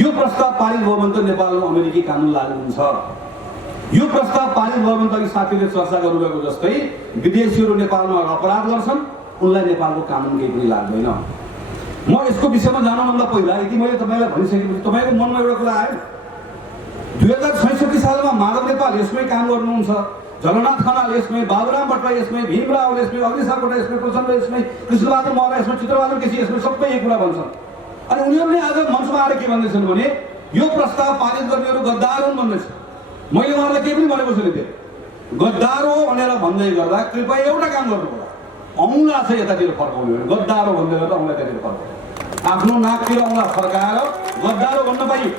यो प्रस्ताव पारित भयो भने त नेपालमा अमेरिकी कानुन लागू हुन्छ, यो प्रस्ताव पारित भयो भने त अघि साथीले चर्चा गर्नुभएको जस्तै विदेशीहरू नेपालमा अपराध गर्छन्, उनलाई नेपालको कानुन केही पनि लाग्दैन। म यसको विषयमा जानुभन्दा पहिला यदि मैले तपाईँलाई भनिसकेपछि तपाईँको मनमा एउटा कुरा आयो, 2066 सालमा माधव नेपाल यसमै काम गर्नुहुन्छ, जगन्नाथ खनाल यसमै, बाबुराम भट्टराई यसमै, भीमराव यसमै, अग्नि सापकोटा यसमै, प्रचण्ड यसमै, कृष्णबहादुर महरा यसमै, चित्रबहादुर केसी यसमै, सबै एक कुरा भन्छन्। अनि उनीहरूले आज मञ्चमा आएर के भन्दैछन् भने यो प्रस्ताव पारित गर्नेहरू गद्दार हुन् भन्दैछ। मैले उहाँहरूलाई केही पनि भनेको छैन, त्यो गद्दार हो भनेर भन्दै गर्दा कृपया एउटा काम गर्नु पर्यो, औँला चाहिँ यतातिर फर्काउने हो, गद्दार हो भन्दै गर्दा औँला यतातिर फर्काउने, आफ्नो नाकतिर औँला फर्काएर गद्दार हो भन्न पाइयो।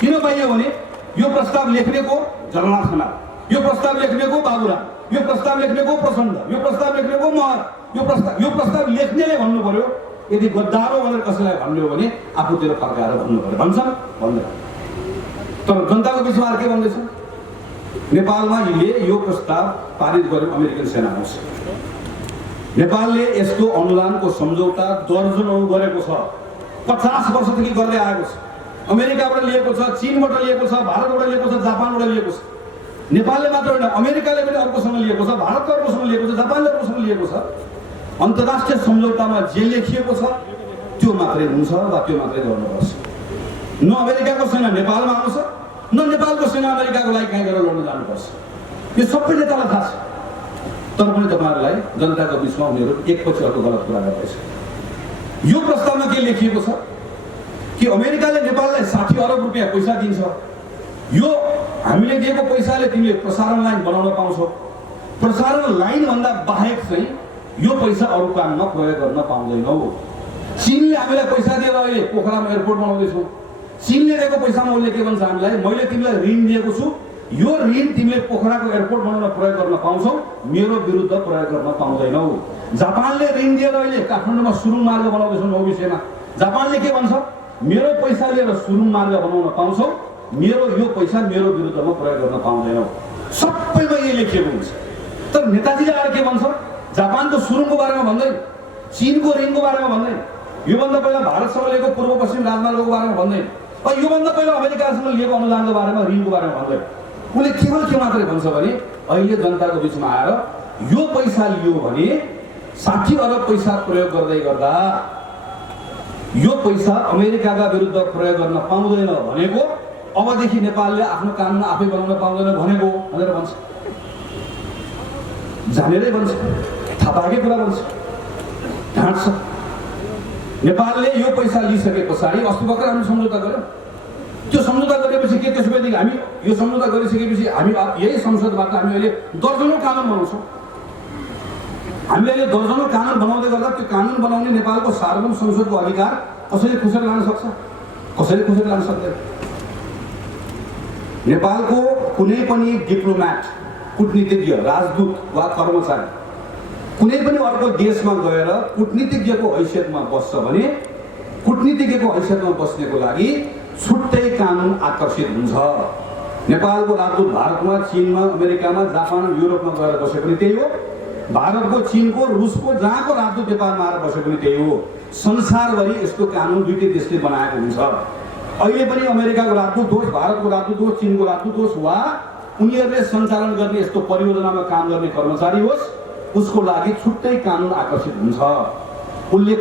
किन पाइयो भने यो प्रस्ताव लेख्नेको जगन्नाथ खनाल, यो प्रस्ताव लेख्नेको बाबुराम, यो प्रस्ताव लेख्नेको प्रचण्ड, यो प्रस्ताव लेख्नेको महरा, यो प्रस्ताव लेख्नेले भन्नु पर्यो। यदि गद्दार हो भनेर कसैलाई भन्ने हो भने आफूतिर फर्काएर भन्नु पर्यो, भन्छन् भन्दैन। तर जनताको बिचमा के भन्दैछ, नेपालमा यो प्रस्ताव पारित गर्यो अमेरिकन सेना आउँछ। नेपालले यस्तो अनुदानको सम्झौता दर्जनौं गरेको छ, 50 वर्षदेखि गर्दै आएको छ। अमेरिकाबाट लिएको छ, चीनबाट लिएको छ, भारतबाट लिएको छ, जापानबाट लिएको छ। नेपालले मात्र होइन, अमेरिकाले पनि अर्कोसँग लिएको छ, भारतले अर्कोसँग लिएको छ, जापानले अर्कोसँग लिएको छ। अन्तर्राष्ट्रिय सम्झौतामा जे लेखिएको छ त्यो मात्रै हुन्छ वा त्यो मात्रै गर्नुपर्छ। न अमेरिकाको सेना नेपालमा आउँछ, न नेपालको सेना अमेरिकाको लागि कहीँ गएर लड्न जानुपर्छ। यो सबै नेतालाई थाहा छ। तर पनि तपाईँहरूलाई जनताको बिचमा उनीहरू एकपछि अर्को गलत कुरा गर्दैछ। यो प्रस्तावमा के लेखिएको छ कि अमेरिकाले नेपाललाई 60 अरब रुपियाँ पैसा दिन्छ। यो हामीले दिएको पैसाले तिमीले प्रसारण लाइन बनाउन पाउँछौ। प्रसारण लाइन भन्दा बाहेक चाहिँ यो पैसा अरू काममा प्रयोग गर्न पाउँदैनौ। चीनले हामीलाई पैसा दिएर अहिले पोखरामा एयरपोर्ट बनाउँदैछौँ। चीनले दिएको पैसामा उसले के भन्छ हामीलाई, मैले तिमीलाई ऋण दिएको छु, यो ऋण तिमीले पोखराको एयरपोर्ट बनाउन प्रयोग गर्न पाउँछौ, मेरो विरुद्ध प्रयोग गर्न पाउँदैनौ। जापानले ऋण दिएर अहिले काठमाडौँमा सुरुङ मार्ग बनाउँदैछौँ नौ विषयमा। जापानले के भन्छ, मेरो पैसा लिएर सुरुङ मार्ग बनाउन पाउँछौ, मेरो यो पैसा मेरो विरुद्धमा प्रयोग गर्न पाउँदैनौ। सबैमा यही लेखिएको हुन्छ। तर नेताजीले आएर के भन्छ, जापानको सुरुङको बारेमा भन्दैन, चीनको ऋणको बारेमा भन्दैन, योभन्दा पहिला भारतसँग लिएको पूर्व पश्चिम राजमार्गको बारेमा भन्दैन, योभन्दा पहिला अमेरिकासँग लिएको अनुदानको बारेमा ऋणको बारेमा भन्दैन। उसले केवल के मात्रै भन्छ भने अहिले जनताको बिचमा आएर यो पैसा लियो भने 60 अरब पैसा प्रयोग गर्दै गर्दा यो पैसा अमेरिकाका विरुद्ध प्रयोग गर्न पाउँदैन भनेको, अबदेखि नेपालले आफ्नो कानुन आफै बनाउन पाउँदैन भनेको भनेर भन्छ। जानेरै भन्छ, थाहा पाएकै कुरा भन्छ, ढाँट्छ। नेपालले यो पैसा लिइसके पछाडि अस्ति भर्खर हामी सम्झौता गर्यौँ। त्यो सम्झौता गरेपछि के, त्यसपछि हामी यो सम्झौता गरिसकेपछि हामी यही संसदबाट हामी अहिले दर्जनौँ कानुन बनाउँछौँ। हामीले अहिले दर्जनौँ कानुन बनाउँदै गर्दा त्यो कानुन बनाउने नेपालको सार्वभौम संसदको अधिकार कसैले खुसेर लान सक्छ? कसैले खुसेर लान सक्दैन। नेपालको कुनै पनि डिप्लोमेट, कूटनीतिज्ञ, राजदूत वा कर्मचारी कुनै पनि अर्को देशमा गएर कूटनीतिज्ञको हैसियतमा बस्छ भने कूटनीतिज्ञको हैसियतमा बस्नेको लागि छुट्टै कानुन आकर्षित हुन्छ। नेपालको राजदूत भारतमा, चीनमा, अमेरिकामा, जापान, युरोपमा गएर बसे पनि त्यही हो। भारतको, चीनको, रुसको जहाँको राजदूत नेपालमा आएर बसे पनि त्यही हो। संसारभरि यस्तो कानुन दुईटै देशले बनाएको हुन्छ। अहिले पनि अमेरिकाको राजदूत होस्, भारतको राजदूत होस्, चीनको राजदूत होस् वा उनीहरूले सञ्चालन गर्ने यस्तो परियोजनामा काम गर्ने कर्मचारी होस्, उसको लागि छुट्टै कानुन आकर्षित हुन्छ। उसले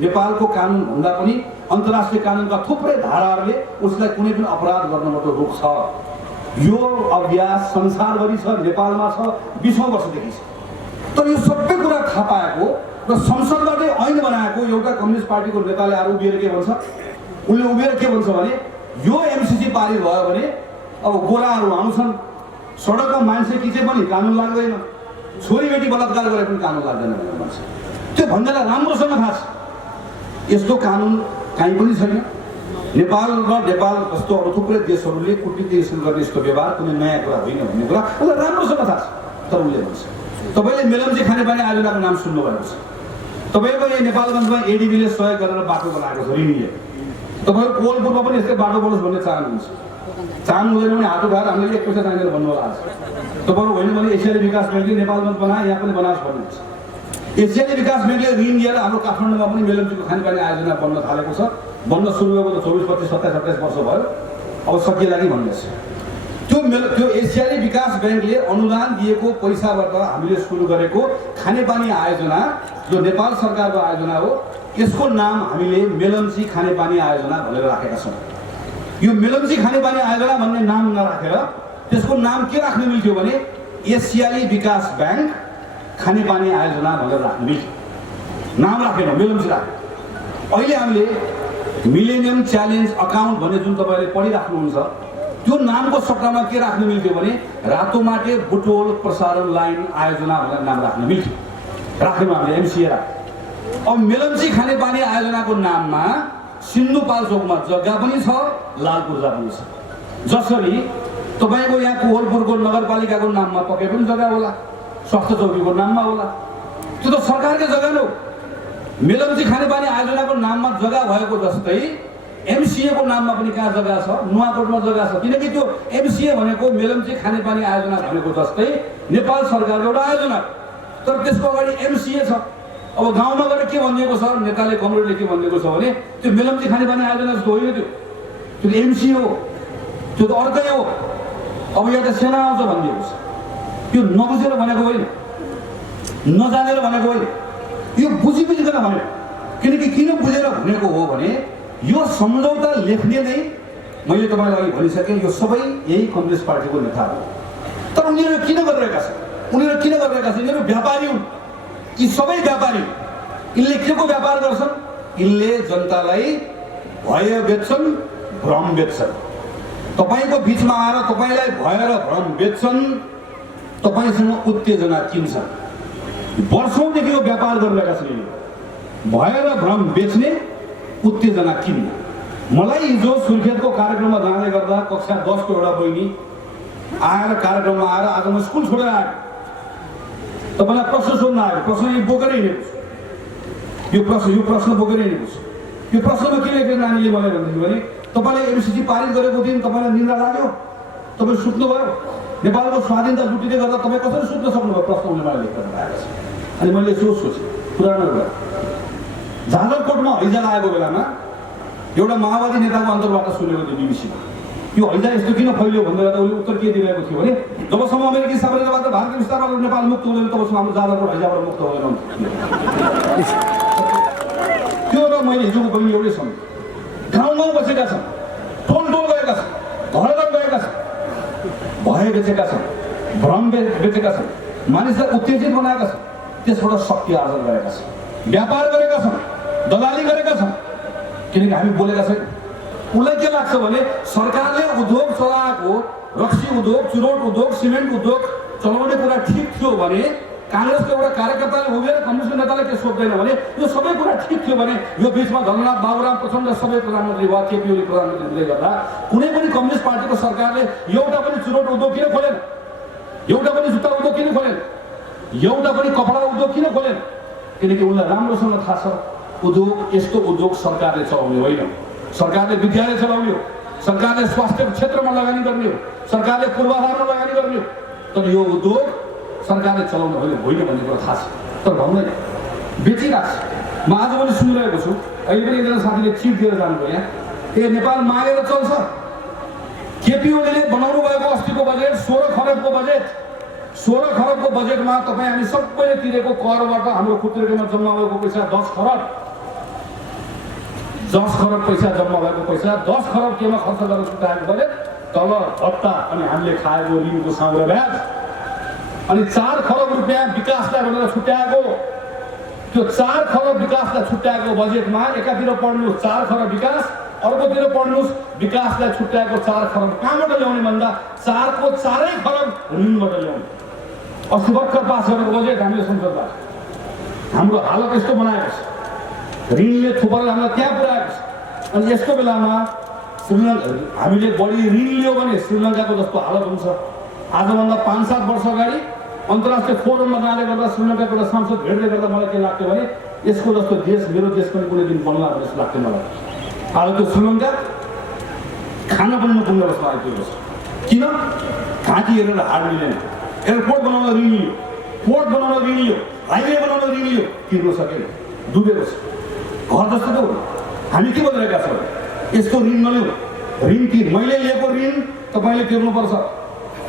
नेपालको कानुन भन्दा पनि अन्तर्राष्ट्रिय कानुनका थुप्रै धाराहरूले उसलाई कुनै पनि अपराध गर्नबाट रोक्छ। यो अभ्यास संसारभरि छ, नेपालमा छ, 20औं वर्षदेखि छ। तर यो सबै कुरा थाहा पाएको र संसदबाटै ऐन बनाएको एउटा कम्युनिस्ट पार्टीको नेताले आएर उभिएर के भन्छ, उसले उभिएर के भन्छ भने यो एमसिसी पारित भयो भने अब गोराहरू आउँछन्, सडकमा मान्छे किचे पनि कानुन लाग्दैन, छोरीबेटी बलात्कार गरे पनि कानुन लाग्दैन भनेर भन्छ। त्यो भन्नेलाई राम्रोसँग थाहा छ यस्तो कानुन कहीँ पनि छैन। नेपाल र नेपाल जस्तो अरू थुप्रै देशहरूले कूटनीतिसँग गर्ने यस्तो व्यवहार कुनै नयाँ कुरा होइन भन्ने कुरा उसलाई राम्रोसँग थाहा छ। तर उसले भन्छ, तपाईँले मेलम्ची खानेपानी आयोजनाको नाम सुन्नुभएको छ। तपाईँको यहाँ नेपालगञ्जमा एडिबीले सहयोग गरेर बाटो बनाएको छ, ऋणले। तपाईँहरू कोलपुरमा पनि यस्तै बाटो बनोस् भन्ने चाहनुहुन्छ। चाहनु हुँदैन भने हात उठाएर हामीले 1 पैसा चाहिँदैन भन्नु होला। आज तपाईँहरू होइन भने एसियाली विकास ब्याङ्कले नेपालगञ्ज बनाए, यहाँ पनि बनाओस् भन्नुहुन्छ। एसियाली विकास ब्याङ्कले ऋण लिएर हाम्रो काठमाडौँमा पनि मेलम्चीको खानेपानी आयोजना बन्न थालेको छ। बन्न सुरु भएको त 24, 25, 27, 28 वर्ष भयो। अब सकिएला कि भन्दैछ। त्यो एसियाली विकास ब्याङ्कले अनुदान दिएको पैसाबाट हामीले सुरु गरेको खानेपानी आयोजना जो नेपाल सरकारको आयोजना हो, यसको नाम हामीले मेलम्ची खानेपानी आयोजना भनेर राखेका छौँ। यो मेलम्ची खानेपानी आयोजना भन्ने नाम नराखेर त्यसको नाम के राख्नु मिल्थ्यो भने एसियाली विकास ब्याङ्क खानेपानी आयोजना भनेर राख्नु मिल्थ्यो। नाम राखेन, मेलम्ची राख्यो। अहिले हामीले मिलेनियम च्यालेन्ज अकाउन्ट भन्ने जुन तपाईँले पढिराख्नुहुन्छ, त्यो नामको सट्टामा के राख्नु मिल्थ्यो भने रातोमाटे बुटोल प्रसारण लाइन आयोजना भनेर नाम राख्नु मिल्थ्यो। राख्यौँ हामीले, एमसिए राख्यौँ। अब मेलम्ची खानेपानी आयोजनाको नाममा सिन्धुपाल्चोकमा जग्गा पनि छ, लालपूर्जा पनि छ। जसरी तपाईँको यहाँ कोहलपुरको नगरपालिकाको नाममा पक्कै पनि जग्गा होला, स्वास्थ्य चौकीको नाममा होला, त्यो त सरकारकै जग्गा हो। मेलम्ची खानेपानी आयोजनाको नाममा जग्गा भएको जस्तै एमसिएको नाममा पनि कहाँ जग्गा छ, नुवाकोटमा जग्गा छ। किनकि त्यो एमसिए भनेको मेलम्ची खानेपानी आयोजना भनेको जस्तै नेपाल सरकारको एउटा आयोजना, तर त्यसको अगाडि एमसिए छ। अब गाउँमा गएर के भनिएको छ, नेताले कमरेडले के भनिएको छ भने त्यो मेलम्ची खानेपानी आयोजना जस्तो होइन, त्यो एमसिए हो, त्यो त अर्कै हो। अब एउटा सेना आउँछ भनिदिएको छ। यो नबुझेर भनेको होइन, नजानेर भनेको होइन, यो बुझिकन भनेको। किनकि किन बुझेर भनेको हो भने यो सम्झौता लेख्ने नै मैले तपाईँलाई अघि भनिसकेँ, यो सबै यही कम्युनिस्ट पार्टीको नेताहरू हो। तर उनीहरू किन गरिरहेका छन्? उनीहरू किन गरिरहेका छन्? यिनीहरू व्यापारी हुन्, यी सबै व्यापारी। यिनले के को व्यापार गर्छन्? यिनले जनतालाई भय बेच्छन्, भ्रम बेच्छन्। तपाईँको बिचमा आएर तपाईँलाई भय र भ्रम बेच्छन्, तपाईँसँग उत्तेजना किन्छन्। वर्षौँदेखिको व्यापार गरिरहेका छन् यिनीहरू, भय र भ्रम बेच्ने, उत्तेजना किन्ने। मलाई हिजो सुर्खेतको कार्यक्रममा जाँदै गर्दा कक्षा 10 को एउटा बहिनी आएर कार्यक्रममा आएर आज म स्कुल छोडेर आएँ, तपाईँलाई प्रश्न सोध्न आएको, प्रश्न बोकेर हिँडेको छु। यो प्रश्न बोकेर हिँडेको छु। यो प्रश्नमा के लेखेर नानीले मलाई भन्दैथ्यो भने तपाईँले एमसिसी पारित गरेको दिन तपाईँलाई निन्द्रा लाग्यो, तपाईँ सुत्नुभयो, नेपालको स्वाधीनता लुटिँदै गर्दा तपाईँ कसरी सुत्न सक्नुभयो? प्रश्न उनले मलाई लेखेर आएको छ। अनि मैले यसो सोचेँ, पुरानो कुरा, जाजरकोटमा हैजा लागेको बेलामा एउटा माओवादी नेताको अन्तरबाट सुनेको थियो बिबिसीमा, यो हैजा यस्तो किन फैलियो भन्दै गर्दा उसले उत्तर के दिइरहेको थियो भने जबसम्म अमेरिकी साम्राज्यबाट भारतीय विस्तारबाट नेपाल मुक्त हुँदैन तबसम्म हाम्रो जाजरकोट हैजाबाट मुक्त हुँदैन। त्यो त मैले हिजोको बहिनी एउटै सम्झेँ। गाउँ गाउँ बसेका छन्, टोल टोल गएका छन्, घर घर गएका छन्, भय बेचेका छन्, भ्रम बेचेका छन्, मानिसलाई उत्तेजित बनाएका छन्, त्यसबाट शक्ति आर्जन गरेका छन्, व्यापार गरेका छन्, दलाली गरेका छन्। किनकि हामी बोलेका छैन। उसलाई के लाग्छ भने सरकारले उद्योग चलाएको, रक्सी उद्योग, चुरोट उद्योग, सिमेन्ट उद्योग चलाउने कुरा ठिक थियो भने काङ्ग्रेसको एउटा कार्यकर्ताले उभिएर कम्युनिस्ट नेताले के सोध्दैन भने यो सबै कुरा ठिक थियो भने यो बिचमा धनराज बाबुराम प्रचण्ड सबै प्रधानमन्त्री वा केपी ओली प्रधानमन्त्री हुँदै गर्दा कुनै पनि कम्युनिस्ट पार्टीको सरकारले एउटा पनि चुरोट उद्योग किन खोलेन? एउटा पनि जुत्ता उद्योग किन खोलेन? एउटा पनि कपडा उद्योग किन खोलेन? किनकि उनलाई राम्रोसँग थाहा छ उद्योग यस्तो उद्योग सरकारले चलाउने होइन, सरकारले विद्यालय चलाउने हो, सरकारले स्वास्थ्य क्षेत्रमा लगानी गर्ने हो, सरकारले पूर्वाधारमा लगानी गर्ने हो। तर यो उद्योग सरकारले चलाउने होइन भन्ने कुरा थाहा छ, तर भन्दैन, बेचिरहेको छ। म आज पनि सुनिरहेको छु, अहिले पनि एकजना साथीले चिट दिएर जानुभयो यहाँ, नेपाल मागेर चल्छ। केपी ओलीले बनाउनु भएको अस्तिको बजेट 16 खरबको बजेट, 16 खरबको बजेटमा तपाईँ हामी सबैले तिरेको करबाट हाम्रो खुत्रेकोमा जम्मा भएको पैसा 10 खरब, 10 खरब पैसा जम्मा भएको पैसा 10 खरब केमा खर्च गरेर छुट्याएको बजेट, तल भत्ता अनि हामीले खाएको ऋणको साउरा ब्याज, अनि 4 खरब रुपियाँ विकासलाई भनेर छुट्याएको। त्यो 4 खरब विकासलाई छुट्याएको बजेटमा एकातिर पढ्नुहोस् 4 खरब विकास, अर्कोतिर पढ्नुहोस् विकासलाई छुट्याएको 4 खरब कहाँबाट ल्याउने भन्दा 4 को 4 खरब ऋणबाट ल्याउने। अस्ति भर्खर पास गरेको बजेट हामीले संसदमा हाम्रो हालत यस्तो बनाएको छ, ऋणले थुपेर हामीलाई त्यहाँ पुऱ्याएको छ। अनि यस्तो बेलामा हामीले बढी ऋण लियो भने श्रीलङ्काको जस्तो हालत हुन्छ। आजभन्दा 5-7 वर्ष अगाडि अन्तर्राष्ट्रिय फोरममा जाँदै गर्दा श्रीलङ्काको एउटा सांसद भेट्दै गर्दा मलाई के लाग्थ्यो भने यसको जस्तो देश मेरो देश पनि कुनै दिन बन्ला जस्तो लाग्थ्यो मलाई। आज त्यो श्रीलङ्का खान पनि नपुग्ने अवस्था आइपुगेको छ। किन? घाँटी हेरेर हार मिलेन, एयरपोर्ट बनाउन ऋण लियो, पोर्ट बनाउन ऋण लियो, हाइवे बनाउन ऋण लियो, तिर्न सकेन, डुबेको छ। घर जस्तो त हो। हामी के भनिरहेका छौँ? यस्तो ऋण नलिऊ, ऋण तिर, मैले लिएको ऋण तपाईँले तिर्नुपर्छ।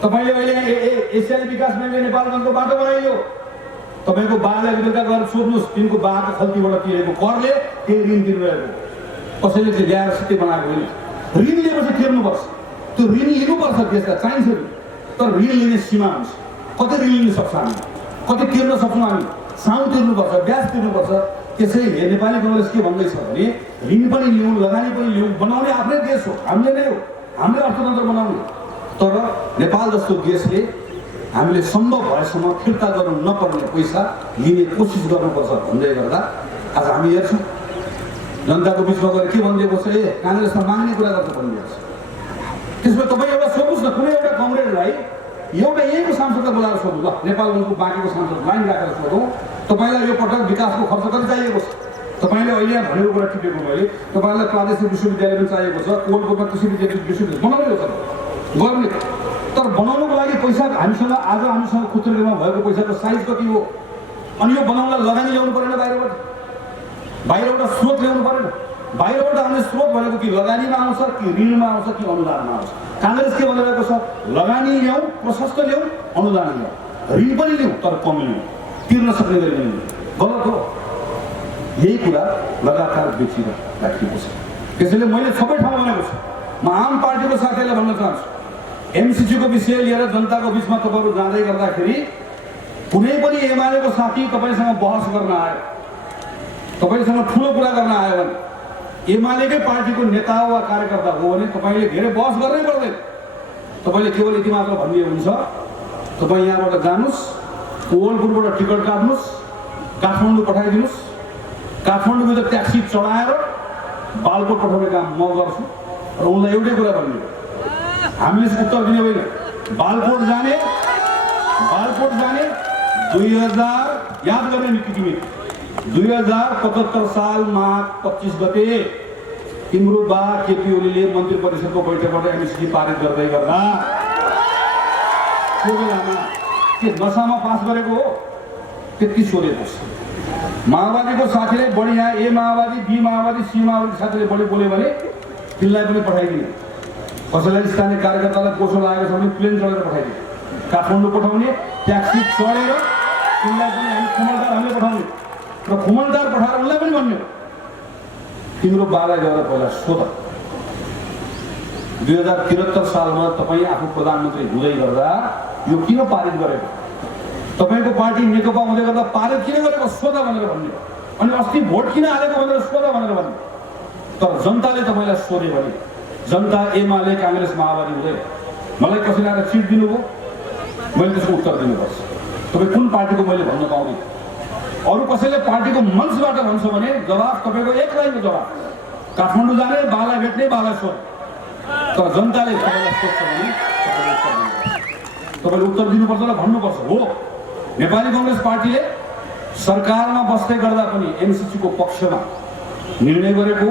तपाईँले अहिले एसियाली विकास ब्याङ्कले नेपालगञ्जको बाटो बनाइयो, तपाईँको बालाई बेलुका गएर सोध्नुहोस् तिनको बाको खल्तीबाट तिरेको करले त्यही ऋण तिरिरहेको, कसैले चाहिँ ल्याएर सिधै बनाएको होइन। ऋण लिएपछि तिर्नुपर्छ, त्यो ऋण लिनुपर्छ, देशलाई चाहिन्छ ऋण, तर ऋण लिने सीमा हुन्छ। कति ऋण लिन सक्छ हामी, कति तिर्न सक्छौँ हामी, साउन तिर्नुपर्छ, ब्याज तिर्नुपर्छ। त्यसैले नेपाली कङ्ग्रेस के भन्दैछ भने ऋण पनि लिउँ, लगानी पनि लिउँ, बनाउने आफ्नै देश हो, हामीले नै हो, हामीले अर्थतन्त्र बनाउने। तर नेपाल जस्तो देशले हामीले सम्भव भएसम्म फिर्ता गर्नु नपर्ने पैसा लिने कोसिस गर्नुपर्छ भन्दै गर्दा आज हामी हेर्छौँ जनताको बिचमा गएर के भनिदिएको छ, काङ्ग्रेसमा माग्ने कुरा गर्छ भनिदिएको छ। त्यसमा तपाईँ एउटा सोध्नुहोस् न, कुनै एउटा कमरेडलाई एउटा यहीँको सांसदलाई बोलाएर सोध्नु, ल नेपालगञ्जको बाँकीको सांसद लाइन राखेर सोधौँ तपाईँलाई यो पटक विकासको खर्च कति चाहिएको छ? तपाईँले अहिले यहाँ भनेको कुरा टिपेको मैले, तपाईँलाई प्रादेशिक विश्वविद्यालय पनि चाहिएको छ, कोलकोटमा कृषि विश्वविद्यालय बनाउने हो गर्ने, तर बनाउनुको लागि पैसा हामीसँग आज हामीसँग खुत्रेकोमा भएको पैसाको साइज कति हो? अनि यो बनाउनलाई लगानी ल्याउनु परेन, बाहिरबाट स्रोत ल्याउनु परेन। बाहिरबाट आउने स्रोत भनेको कि लगानीमा आउँछ कि ऋणमा आउँछ कि अनुदानमा आउँछ। काङ्ग्रेस के भनिरहेको छ लगानी ल्याऊ प्रशस्त ल्याऊ अनुदान ल्याऊ ऋण पनि ल्याऊ तर कम ल्याऊ तिर्न सक्ने गरी पनि गलत हो यही कुरा लगातार बेचिराखिएको छ त्यसैले मैले सबै ठाउँमा भनेको छु म आम पार्टीको साथीहरूलाई भन्न चाहन्छु एमसीसीको विषय लिएर जनताको बिचमा तपाईँहरू जाँदै गर्दाखेरि कुनै पनि एमालेको साथी तपाईँसँग बहस गर्न आयो तपाईँसँग ठुलो कुरा गर्न आयो भने एमालेकै पार्टीको नेता वा कार्यकर्ता हो भने तपाईँले धेरै बहस गर्नै पर्दैन तपाईँले केवल यति मात्र भनिदिए हुन्छ तपाईँ यहाँबाट जानुहोस् कोवलपुरबाट टिकट काट्नुहोस् काठमाडौँ पठाइदिनुहोस् काठमाडौँभित्र ट्याक्सी चढाएर बालकोट पठाउने काम म गर्छु र उनलाई एउटै कुरा भनिदियो हामीले उत्तर दिने होइन बालकोट जाने 2000 याद गर्ने मिति 2075 साल माघ 25 गते तिम्रो बा केपी ओलीले मन्त्री परिषदको बैठकबाट एमसीसी पारित गर्दै गर्दा त्यो बेलामा के नसामा पास गरेको हो त्यति सोधेको छ माओवादीको साथीले बढी यहाँ ए माओवादी बी माओवादी सी माओवादी साथीले बढी बोल्यो भने तिनलाई पनि पठाइदिने कसैलाई स्थानीय कार्यकर्तालाई पोसो लागेको छ भने प्लेन चढेर पठाइदिने काठमाडौँ पठाउने ट्याक्सी चढेर तिनलाई पनि हामी खुमलदार हामीले पठाउने र खुमलदार पठाएर उनलाई पनि भन्ने तिम्रो बालाई गएर पहिला सोध 2073 सालमा तपाईँ आफू प्रधानमन्त्री हुँदै गर्दा यो किन पारित गरेको तपाईँको पार्टी नेकपा हुँदै गर्दा पारित किन गरेको सोध भनेर भन्ने अनि अस्ति भोट किन हालेको भनेर सोध भनेर भन्ने तर जनताले तपाईँलाई सोध्यो भने जनता एमाले काङ्ग्रेस माओवादी हुँदैन मलाई कसैले आएर सिट दिनुभयो मैले त्यसको उत्तर दिनुपर्छ तपाईँ कुन पार्टीको मैले भन्न पाउँदैन अरू कसैले पार्टीको मञ्चबाट भन्छ भने जवाफ तपाईँको एक लाइनको जवाफ काठमाडौँ जाने बाला भेट्ने बाला सोध तर जनताले तपाईँलाई सोध्छ भने तपाईँले उत्तर दिनुपर्छ र भन्नुपर्छ हो नेपाली काङ्ग्रेस पार्टीले सरकारमा बस्दै गर्दा पनि एमसीसीको पक्षमा निर्णय गरेको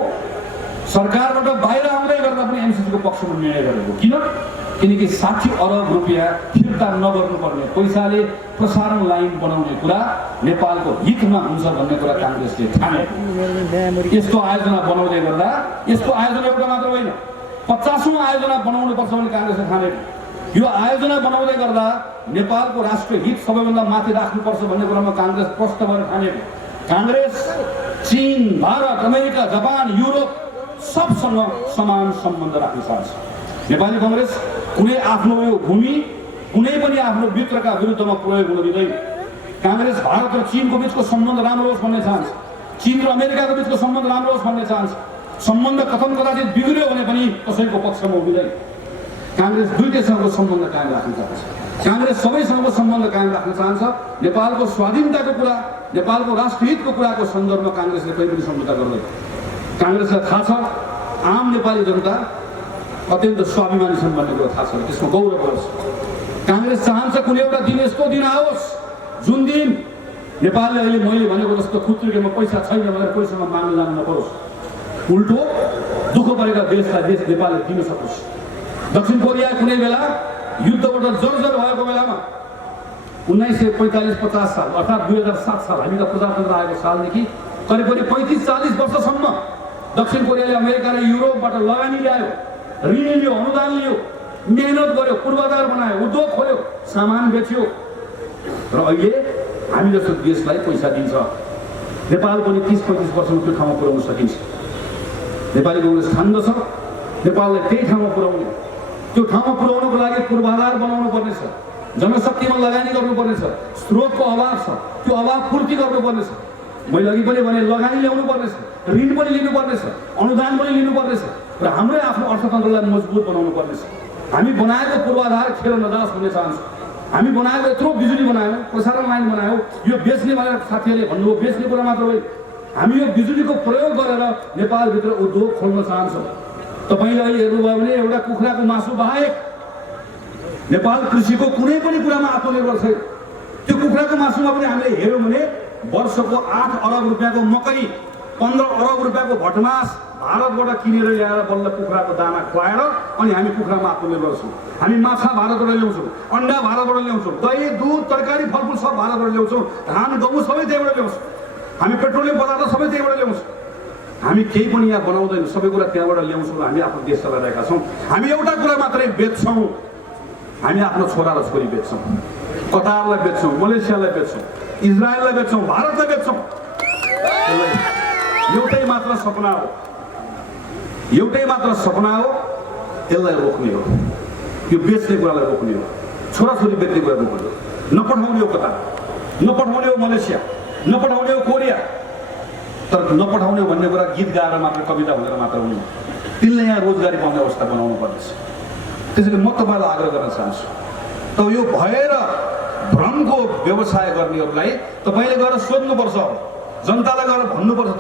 सरकारबाट बाहिर आउँदै गर्दा पनि एमसीसीको पक्षमा निर्णय गरेको किनकि 60 अरब रुपियाँ फिर्ता नगर्नुपर्ने पैसाले प्रसारण लाइन बनाउने कुरा नेपालको हितमा हुन्छ भन्ने कुरा काङ्ग्रेसले ठाने यस्तो आयोजना बनाउँदै गर्दा यस्तो आयोजना एउटा मात्र होइन 50औं आयोजना बनाउनुपर्छ भने काङ्ग्रेसले ठाने यो आयोजना बनाउँदै गर्दा नेपालको राष्ट्रिय हित सबैभन्दा माथि राख्नुपर्छ भन्ने कुरामा काङ्ग्रेस प्रष्ट भएर ठानेको काङ्ग्रेस चीन भारत अमेरिका जापान युरोप सबसँग समान सम्बन्ध राख्न चाहन्छ नेपाली काङ्ग्रेस कुनै आफ्नो यो भूमि कुनै पनि आफ्नो मित्रका विरुद्धमा प्रयोग हुन दिँदैन काङ्ग्रेस भारत र चीनको बीचको सम्बन्ध राम्रो होस् भन्ने चाहन्छ चीन र अमेरिकाको बीचको सम्बन्ध राम्रो होस् भन्ने चाहन्छ सम्बन्ध कथन कदाचित बिग्रियो भने पनि कसैको पक्षमा उभिँदैन काङ्ग्रेस दुई देशहरूको सम्बन्ध कायम राख्न चाहन्छ काङ्ग्रेस सबैसँगको सम्बन्ध कायम राख्न चाहन्छ नेपालको स्वाधीनताको कुरा नेपालको राष्ट्रहितको कुराको सन्दर्भमा काङ्ग्रेसले कहिले पनि सम्झौता गर्दैन काङ्ग्रेसलाई थाहा छ आम नेपाली जनता अत्यन्त स्वाभिमानी छन् भन्ने कुरा थाहा छ त्यसको गौरव गर्छ काङ्ग्रेस चाहन्छ कुनै एउटा दिन यस्तो दिन आओस् जुन दिन नेपालले अहिले मैले भनेको जस्तो खुत्रुकेमा पैसा छैन भनेर पैसामा माग्न जानु नपरोस् उल्टो दुःख परेका देशलाई देश नेपालले दिन सकोस् दक्षिण कोरिया कुनै बेला युद्धबाट जर्जर भएको बेलामा 1945-50 साल अर्थात् 2007 साल हामीका प्रजातन्त्र आएको सालदेखि करिब 35-40 वर्षसम्म दक्षिण कोरियाले अमेरिका र युरोपबाट लगानी ल्यायो ऋण लियो अनुदान लियो मेहनत गर्यो पूर्वाधार बनायो उद्योग खोल्यो सामान बेच्यो र अहिले हामी जस्तो देशलाई पैसा दिन्छ नेपाल पनि 30-35 वर्षमा त्यो ठाउँमा पुर्याउन सकिन्छ नेपाली काङ्ग्रेस ठान्दछ नेपाललाई त्यही ठाउँमा पुर्याउने त्यो ठाउँमा पुर्याउनको लागि पूर्वाधार बनाउनु पर्नेछ जनशक्तिमा लगानी गर्नुपर्नेछ स्रोतको अभाव छ त्यो अभाव पूर्ति गर्नुपर्नेछ मैले अघि पनि भने लगानी ल्याउनु पर्नेछ ऋण पनि लिनुपर्नेछ अनुदान पनि लिनुपर्नेछ र हाम्रै आफ्नो अर्थतन्त्रलाई मजबुत बनाउनु पर्नेछ हामी बनाएको पूर्वाधार खेर नजाओस् भन्ने चाहन्छु हामी बनाएको यत्रो बिजुली बनायौँ प्रसारण लाइन बनायौँ यो बेच्ने भनेर साथीहरूले भन्नुभयो बेच्ने कुरा मात्र होइन हामी यो बिजुलीको प्रयोग गरेर नेपालभित्र उद्योग खोल्न चाहन्छौँ तपाईँले अहिले हेर्नुभयो भने एउटा कुखुराको मासु बाहेक नेपाल कृषिको कुनै पनि कुरामा आत्मनिर्भर छैन त्यो कुखुराको मासुमा पनि हामीले हेऱ्यौँ भने वर्षको 8 अरब रुपियाँको मकै 15 अरब रुपियाँको भटमास भारतबाट किनेर ल्याएर बल्ल कुखुराको दाना खुवाएर अनि हामी कुखुरामा आत्मनिर्भर छौँ हामी माछा भारतबाट ल्याउँछौँ अन्डा भारतबाट ल्याउँछौँ दही दुध तरकारी फलफुल सब भारतबाट ल्याउँछौँ धान गहुँ सबै त्यहीबाट ल्याउँछौँ हामी पेट्रोलियम पदार्थ सबै त्यहीबाट ल्याउँछौँ हामी केही पनि यहाँ बनाउँदैन, सबै कुरा त्यहाँबाट ल्याउँछौँ, हामी आफ्नो देश चलाइरहेका छौँ। हामी एउटा कुरा मात्रै बेच्छौँ, हामी आफ्नो छोरा र छोरी बेच्छौँ, कतारलाई बेच्छौँ, मलेसियालाई बेच्छौँ, इजरायललाई बेच्छौँ, भारतलाई बेच्छौँ। एउटै मात्र सपना हो, एउटै मात्र सपना हो, त्यसलाई रोक्ने हो, यो बेच्ने कुरालाई रोक्ने हो, छोराछोरी बेच्ने कुरा रोक्ने हो। नपठाउने हो कतार, नपठाउने हो मलेसिया, नपठाउने हो कोरिया, तर नपठाउने भन्ने कुरा गीत गाएर मात्र, कविता भनेर मात्र हुने, तिनले यहाँ रोजगारी पाउने अवस्था बनाउनु पर्नेछ। त्यसैले म तपाईँलाई आग्रह गर्न चाहन्छु, त यो भएर भ्रमको व्यवसाय गर्नेहरूलाई तपाईँले गएर सोध्नुपर्छ, जनतालाई गएर भन्नुपर्छ,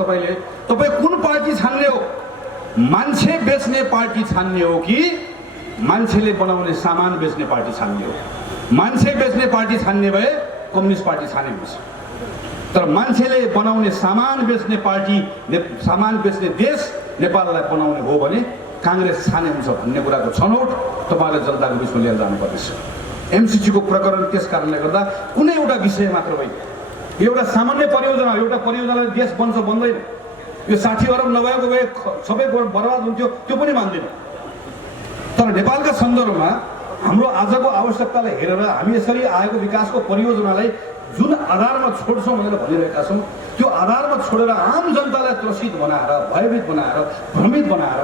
तपाईँ कुन पार्टी छान्ने हो? मान्छे बेच्ने पार्टी छान्ने हो कि मान्छेले बनाउने सामान बेच्ने पार्टी छान्ने हो? मान्छे बेच्ने पार्टी छान्ने भए कम्युनिस्ट पार्टी छाने हुन्छ, तर मान्छेले बनाउने सामान बेच्ने पार्टी, सामान बेच्ने देश नेपाललाई बनाउने हो भने काङ्ग्रेस छाने हुन्छ भन्ने कुराको छनौट तपाईँले जनताको बिचमा लिएर जानुपर्नेछ। एमसिसीको प्रकरण त्यस कारणले गर्दा कुनै एउटा विषय मात्र होइन, एउटा सामान्य परियोजना, एउटा परियोजनाले देश बन्छ बन्दैन, यो 60 अरब नभएको भए सबै बर्बाद हुन्थ्यो, त्यो पनि मान्दैन। तर नेपालका सन्दर्भमा हाम्रो आजको आवश्यकतालाई हेरेर हामी यसरी आएको विकासको परियोजनालाई जुन आधारमा छोड्छौँ भनेर भनिरहेका छौँ, त्यो आधारमा छोडेर आम जनतालाई त्रसित बनाएर, भयभीत बनाएर, भ्रमित बनाएर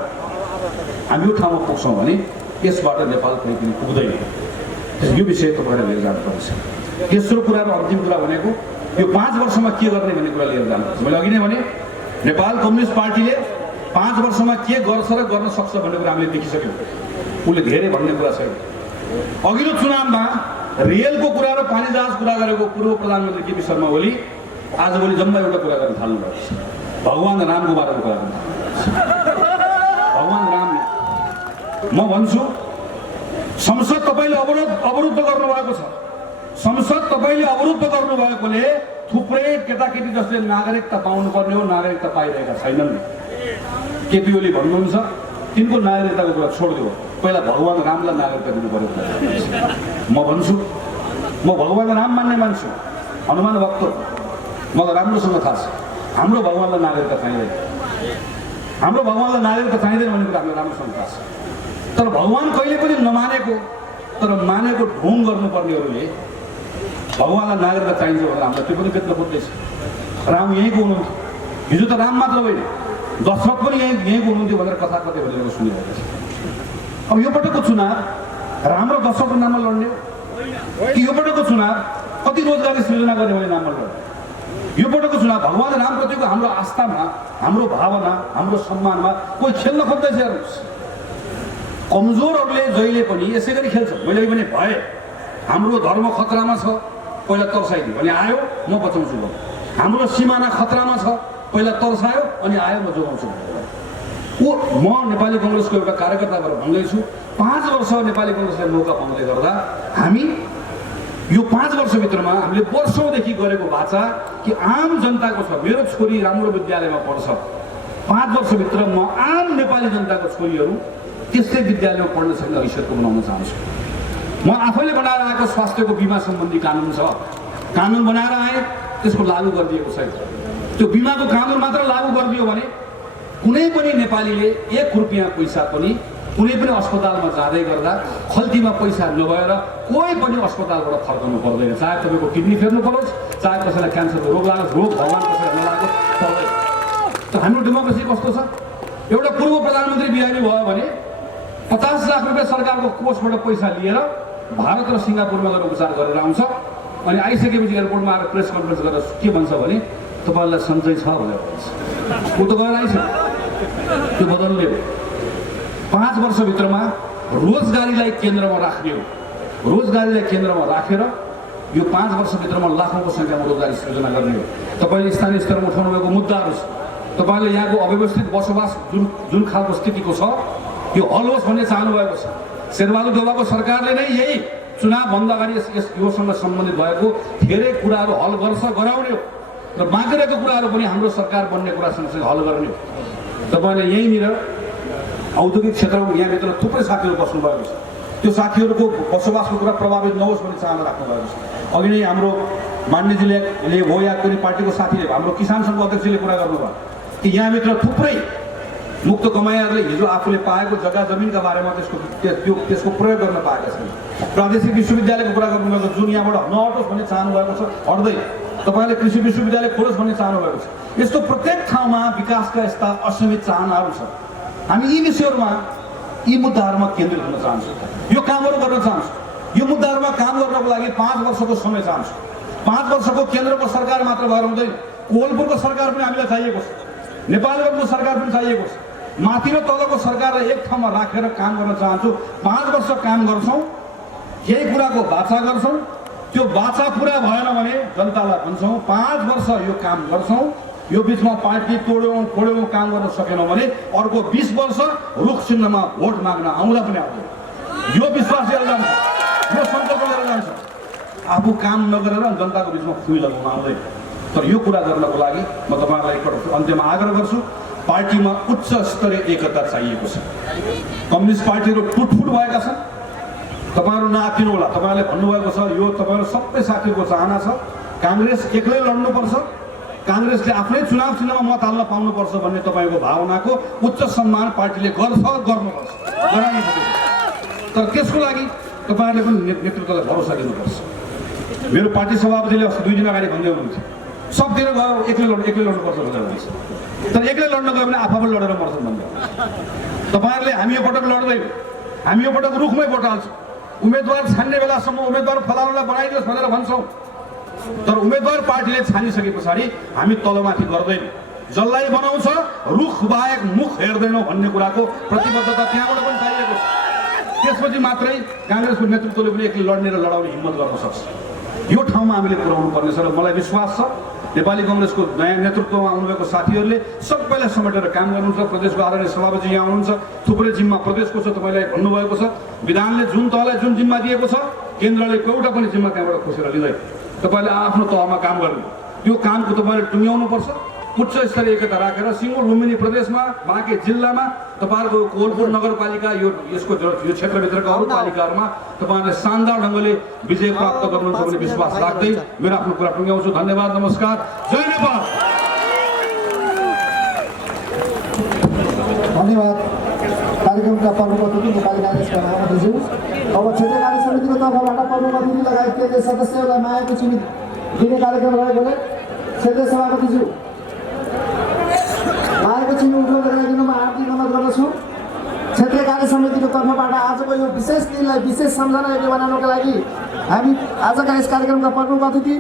हामी यो ठाउँमा पुग्छौँ भने यसबाट नेपाल कहीँ पनि पुग्दैन। यो विषय तपाईँले लिएर जानुपर्छ। तेस्रो कुरा र अन्तिम कुरा भनेको यो 5 वर्षमा के गर्ने भन्ने कुरा लिएर जानुपर्छ। मैले अघि नै भने नेपाल कम्युनिस्ट पार्टीले 5 वर्षमा के गर्छ र गर्न सक्छ भन्ने कुरा हामीले देखिसक्यौँ, उसले धेरै भन्ने कुरा छैन। अघिल्लो चुनावमा रेलको कुरा र पानी जहाज कुरा गरेको पूर्व प्रधानमन्त्री केपी शर्मा ओली आजभोलि जम्मा एउटा कुरा गर्न थाल्नु भएको छ, भगवान रामको बारेमा कुरा गर्नु। भगवान रामले, म भन्छु संसद तपाईँले अवरुद्ध गर्नुभएको छ, संसद तपाईँले अवरुद्ध गर्नुभएकोले थुप्रै केटाकेटी जसले नागरिकता पाउनुपर्ने हो नागरिकता पाइरहेका छैनन्। केपी ओली भन्नुहुन्छ तिनको नागरिकताको कुरा छोडिदियो, पहिला भगवान रामलाई नागरिकता दिनु पर्यो। म भन्छु म भगवान राम मान्ने मान्छु, हनुमान भक्त, मलाई राम्रोसँग थाहा छ हाम्रो भगवानलाई नागरिकता चाहिँदैन, हाम्रो भगवानलाई नागरिकता चाहिँदैन भन्ने कुरा हामीलाई राम्रोसँग थाहा छ। तर भगवान कहिले पनि नमानेको तर मानेको ढोङ गर्नुपर्नेहरूले भगवानलाई नागरिकता चाहिन्छ भनेर हामीलाई त्यो पनि बेच्न खोज्दैछ। राम यहीँको हुनुहुन्थ्यो, हिजो त राम मात्र होइन दशरथ पनि यहीँको हुनुहुन्थ्यो भनेर कथा कतै भनेर सुनिरहेको छ। अब यो पटकको चुनाव राम र दशरथको नाममा लड्ने हो कि यो पटकको चुनाव कति रोजगारी सृजना गर्ने भन्ने नाममा लड्ने? यो पटकको चुनाव भगवान रामप्रतिको हाम्रो आस्थामा, हाम्रो भावना, हाम्रो सम्मानमा कोही खेल्न खोज्दैछ। हेर्नुहोस्, कमजोरहरूले जहिले पनि यसै गरी खेल्छ। मैले पनि भए हाम्रो धर्म खतरामा छ, पहिला तर्साइदियो अनि आयो म बचाउँछु भयो, हाम्रो सिमाना खतरामा छ, पहिला तर्सायो अनि आयो म जोगाउँछु। म नेपाली कङ्ग्रेसको एउटा कार्यकर्ता भएर भन्दैछु, 5 वर्ष नेपाली कङ्ग्रेसले मौका पाउँदै गर्दा हामी यो 5 वर्षभित्रमा हामीले वर्षौँदेखि गरेको वाचा कि आम जनताको छ, मेरो छोरी राम्रो विद्यालयमा पढ्छ, 5 वर्षभित्र म आम नेपाली जनताको छोरीहरू त्यस्तै विद्यालयमा पढ्न सक्ने हैसियतको बनाउन चाहन्छु। म आफैले बनाएर आएको स्वास्थ्यको बिमा सम्बन्धी कानुन छ, कानुन बनाएर आएँ, त्यसको लागू गरिदिएको छैन। त्यो बिमाको कानुन मात्र लागू गरिदियो भने कुनै पनि नेपालीले 1 रुपियाँ पैसा पनि कुनै पनि अस्पतालमा जाँदै गर्दा खल्तीमा पैसा नभएर कोही पनि अस्पतालबाट फर्काउनु पर्दैन, चाहे तपाईँको किडनी फेर्नु परोस्, चाहे कसैलाई क्यान्सरको रोग लागोस्, रोग भगवान कसैलाई नलागोस्, पर्दैन। त हाम्रो डेमोक्रेसी कस्तो छ? एउटा पूर्व प्रधानमन्त्री बिरामी भयो भने 50 लाख रुपियाँ सरकारको कोषबाट पैसा लिएर भारत र सिङ्गापुरमा गएर उपचार गरेर आउँछ, अनि आइसकेपछि एयरपोर्टमा आएर प्रेस कन्फरेन्स गरेर के भन्छ भने तपाईँलाई सञ्चय छ भनेर भन्छ। ऊ त गएर आइसक्यो, त्यो बदल्ने हो। 5 वर्षभित्रमा रोजगारीलाई केन्द्रमा राख्ने हो, रोजगारीलाई केन्द्रमा राखेर यो 5 वर्षभित्रमा लाखौँको सङ्ख्यामा रोजगारी सृजना गर्ने हो। तपाईँले स्थानीय स्तरमा उठाउनु भएको मुद्दाहरू छ, तपाईँले यहाँको अव्यवस्थित बसोबास जुन खालको स्थितिको छ यो हल होस् भन्ने चाहनु भएको छ। शेरबहादुर देउवाको सरकारले नै यही चुनावभन्दा अगाडि योसँग सम्बन्धित भएको धेरै कुराहरू हल गर्छ, गराउने हो र बाँकी रहेको कुराहरू पनि हाम्रो सरकार बन्ने कुरा सँगसँगै हल गर्ने हो। तपाईँले यहीँनिर औद्योगिक क्षेत्रमा यहाँभित्र थुप्रै साथीहरू बस्नुभएको छ, त्यो साथीहरूको बसोबासको कुरा प्रभावित नहोस् भन्ने चाहना राख्नुभएको छ। अघि नै हाम्रो मान्यजीले हो या कुनै पार्टीको साथीले हाम्रो किसान सङ्घको अध्यक्षले कुरा गर्नुभयो, कि यहाँभित्र थुप्रै मुक्त कमाइहरूले हिजो आफूले पाएको जग्गा जमिनका बारेमा त्यसको प्रयोग गर्न पाएका छन्। प्रादेशिक विश्वविद्यालयको कुरा गर्नुभएको जुन यहाँबाट नहटोस् भन्ने चाहनु भएको छ, हट्दै तपाईँले कृषि विश्वविद्यालय खोलोस् भन्ने चाहनु भएको छ। यस्तो प्रत्येक ठाउँमा विकासका यस्ता असीमित चाहनाहरू छ। हामी यी विषयहरूमा यी मुद्दाहरूमा केन्द्रित हुन चाहन्छौँ, यो कामहरू गर्न चाहन्छौँ। यो मुद्दाहरूमा काम गर्नको लागि 5 वर्षको समय चाहन्छौँ। 5 वर्षको केन्द्रको सरकार मात्र भएर हुँदैन, कोहलपुरको सरकार पनि हामीलाई चाहिएको छ, नेपालगञ्जको सरकार पनि चाहिएको छ। माथि र तलको सरकारलाई एक ठाउँमा राखेर काम गर्न चाहन्छु। 5 वर्ष काम गर्छौँ, केही कुराको बाचा गर्छौँ, त्यो बाचा पुरा भएन भने जनतालाई भन्छौँ 5 वर्ष यो काम गर्छौँ, यो बिचमा पार्टी तोड्यौँ काम गर्न सकेनौँ भने अर्को 20 वर्ष रुख चिन्हमा भोट माग्न आउँदा पनि आउँदैन। यो विश्वास लिएर जान्छ, यो सङ्कल्प लिएर जान्छ। आफू काम नगरेर जनताको बिचमा फुइ लगाउन आउँदैन। तर यो कुरा गर्नको लागि म तपाईँहरूलाई एकपल्ट अन्त्यमा आग्रह गर्छु, पार्टीमा उच्च स्तरीय एकता चाहिएको छ। कम्युनिस्ट पार्टीहरू टुटफुट भएका छन्, तपाईँहरू नआत्तिनु होला। तपाईँहरूले भन्नुभएको छ, यो तपाईँहरू सबै साथीहरूको चाहना छ, काङ्ग्रेस एक्लै लड्नुपर्छ, काङ्ग्रेसले आफ्नै चुनाव चिन्हमा मत हाल्न पाउनुपर्छ भन्ने तपाईँको भावनाको उच्च सम्मान पार्टीले गर्नुपर्छ, गराउनु पर्छ। तर त्यसको लागि तपाईँहरूले पनि नेतृत्वलाई भरोसा दिनुपर्छ। मेरो पार्टी सभापतिले अस्ति 2 दिन अगाडि भन्दै हुनुहुन्थ्यो, सबतिर गयो एक्लै लड्नुपर्छ भनेर भन्छ। तर एक्लै लड्न गयो भने आफू पनि लडेर मर्छन् भन्ने। तपाईँहरूले हामी यो पटक लड्दैनौँ, हामी यो पटक रुखमै भोट हाल्छौँ। उम्मेदवार छान्ने बेलासम्म उम्मेदवार फलानुलाई बनाइदियोस् भनेर भन्छौँ। तर उम्मेदवार पार्टीले छानिसके पछाडि हामी तलमाथि गर्दैनौँ। जसलाई बनाउँछ रुख बाहेक मुख हेर्दैनौँ भन्ने कुराको प्रतिबद्धता त्यहाँबाट पनि चाहिएको छ। त्यसपछि मात्रै काङ्ग्रेसको नेतृत्वले पनि एक्लै लड्ने र लडाउने हिम्मत गर्न सक्छ। यो ठाउँमा हामीले पुर्याउनु पर्नेछ र मलाई विश्वास छ नेपाली कङ्ग्रेसको नयाँ नेतृत्वमा आउनुभएको साथीहरूले सबैलाई समेटेर काम गर्नुहुन्छ। प्रदेशको आदरणीय सभापति यहाँ हुनुहुन्छ, थुप्रै जिम्मा प्रदेशको छ, तपाईँलाई भन्नुभएको छ। विधानले जुन तहलाई जुन जिम्मा दिएको छ, केन्द्रले एउटा पनि जिम्मा त्यहाँबाट खोसेर लिँदैन। तपाईँले आफ्नो तहमा काम गर्नु, त्यो कामको तपाईँले टुङ्ग्याउनुपर्छ। उच्च स्तरीय एकता राखेर सिङ्गो लुम्बिनी प्रदेशमा, बाँके जिल्लामा, तपाईँहरूको कोहलपुर नगरपालिका यो क्षेत्रभित्रका अरू पालिकाहरूमा तपाईँहरूले शानदार ढङ्गले विजय प्राप्त गर्नुहुन्छ भन्ने विश्वास राख्दै मेरो आफ्नो कुरा टुङ्ग्याउँछु। धन्यवाद, नमस्कार, जय नेपाल। धन्यवाद। कार्यक्रमका प्रमुख अतिथि नेपाली काङ्ग्रेसका महामन्त्रीज्यू, अब क्षेत्रीय कार्य समितिको तर्फबाट प्रमुख अतिथि लगायत केन्द्रीय सदस्यहरूलाई मायाको चिनी दिने कार्यक्रम रहेकोले क्षेत्रीय सभापतिज्यू मायाको चिनी उठाउनको लागि म हार्दिक अनुरोध गर्दछु। क्षेत्रीय कार्य समितिको तर्फबाट आजको यो विशेष दिनलाई विशेष सम्झना बनाउनको लागि हामी आजका यस कार्यक्रमका प्रमुख अतिथि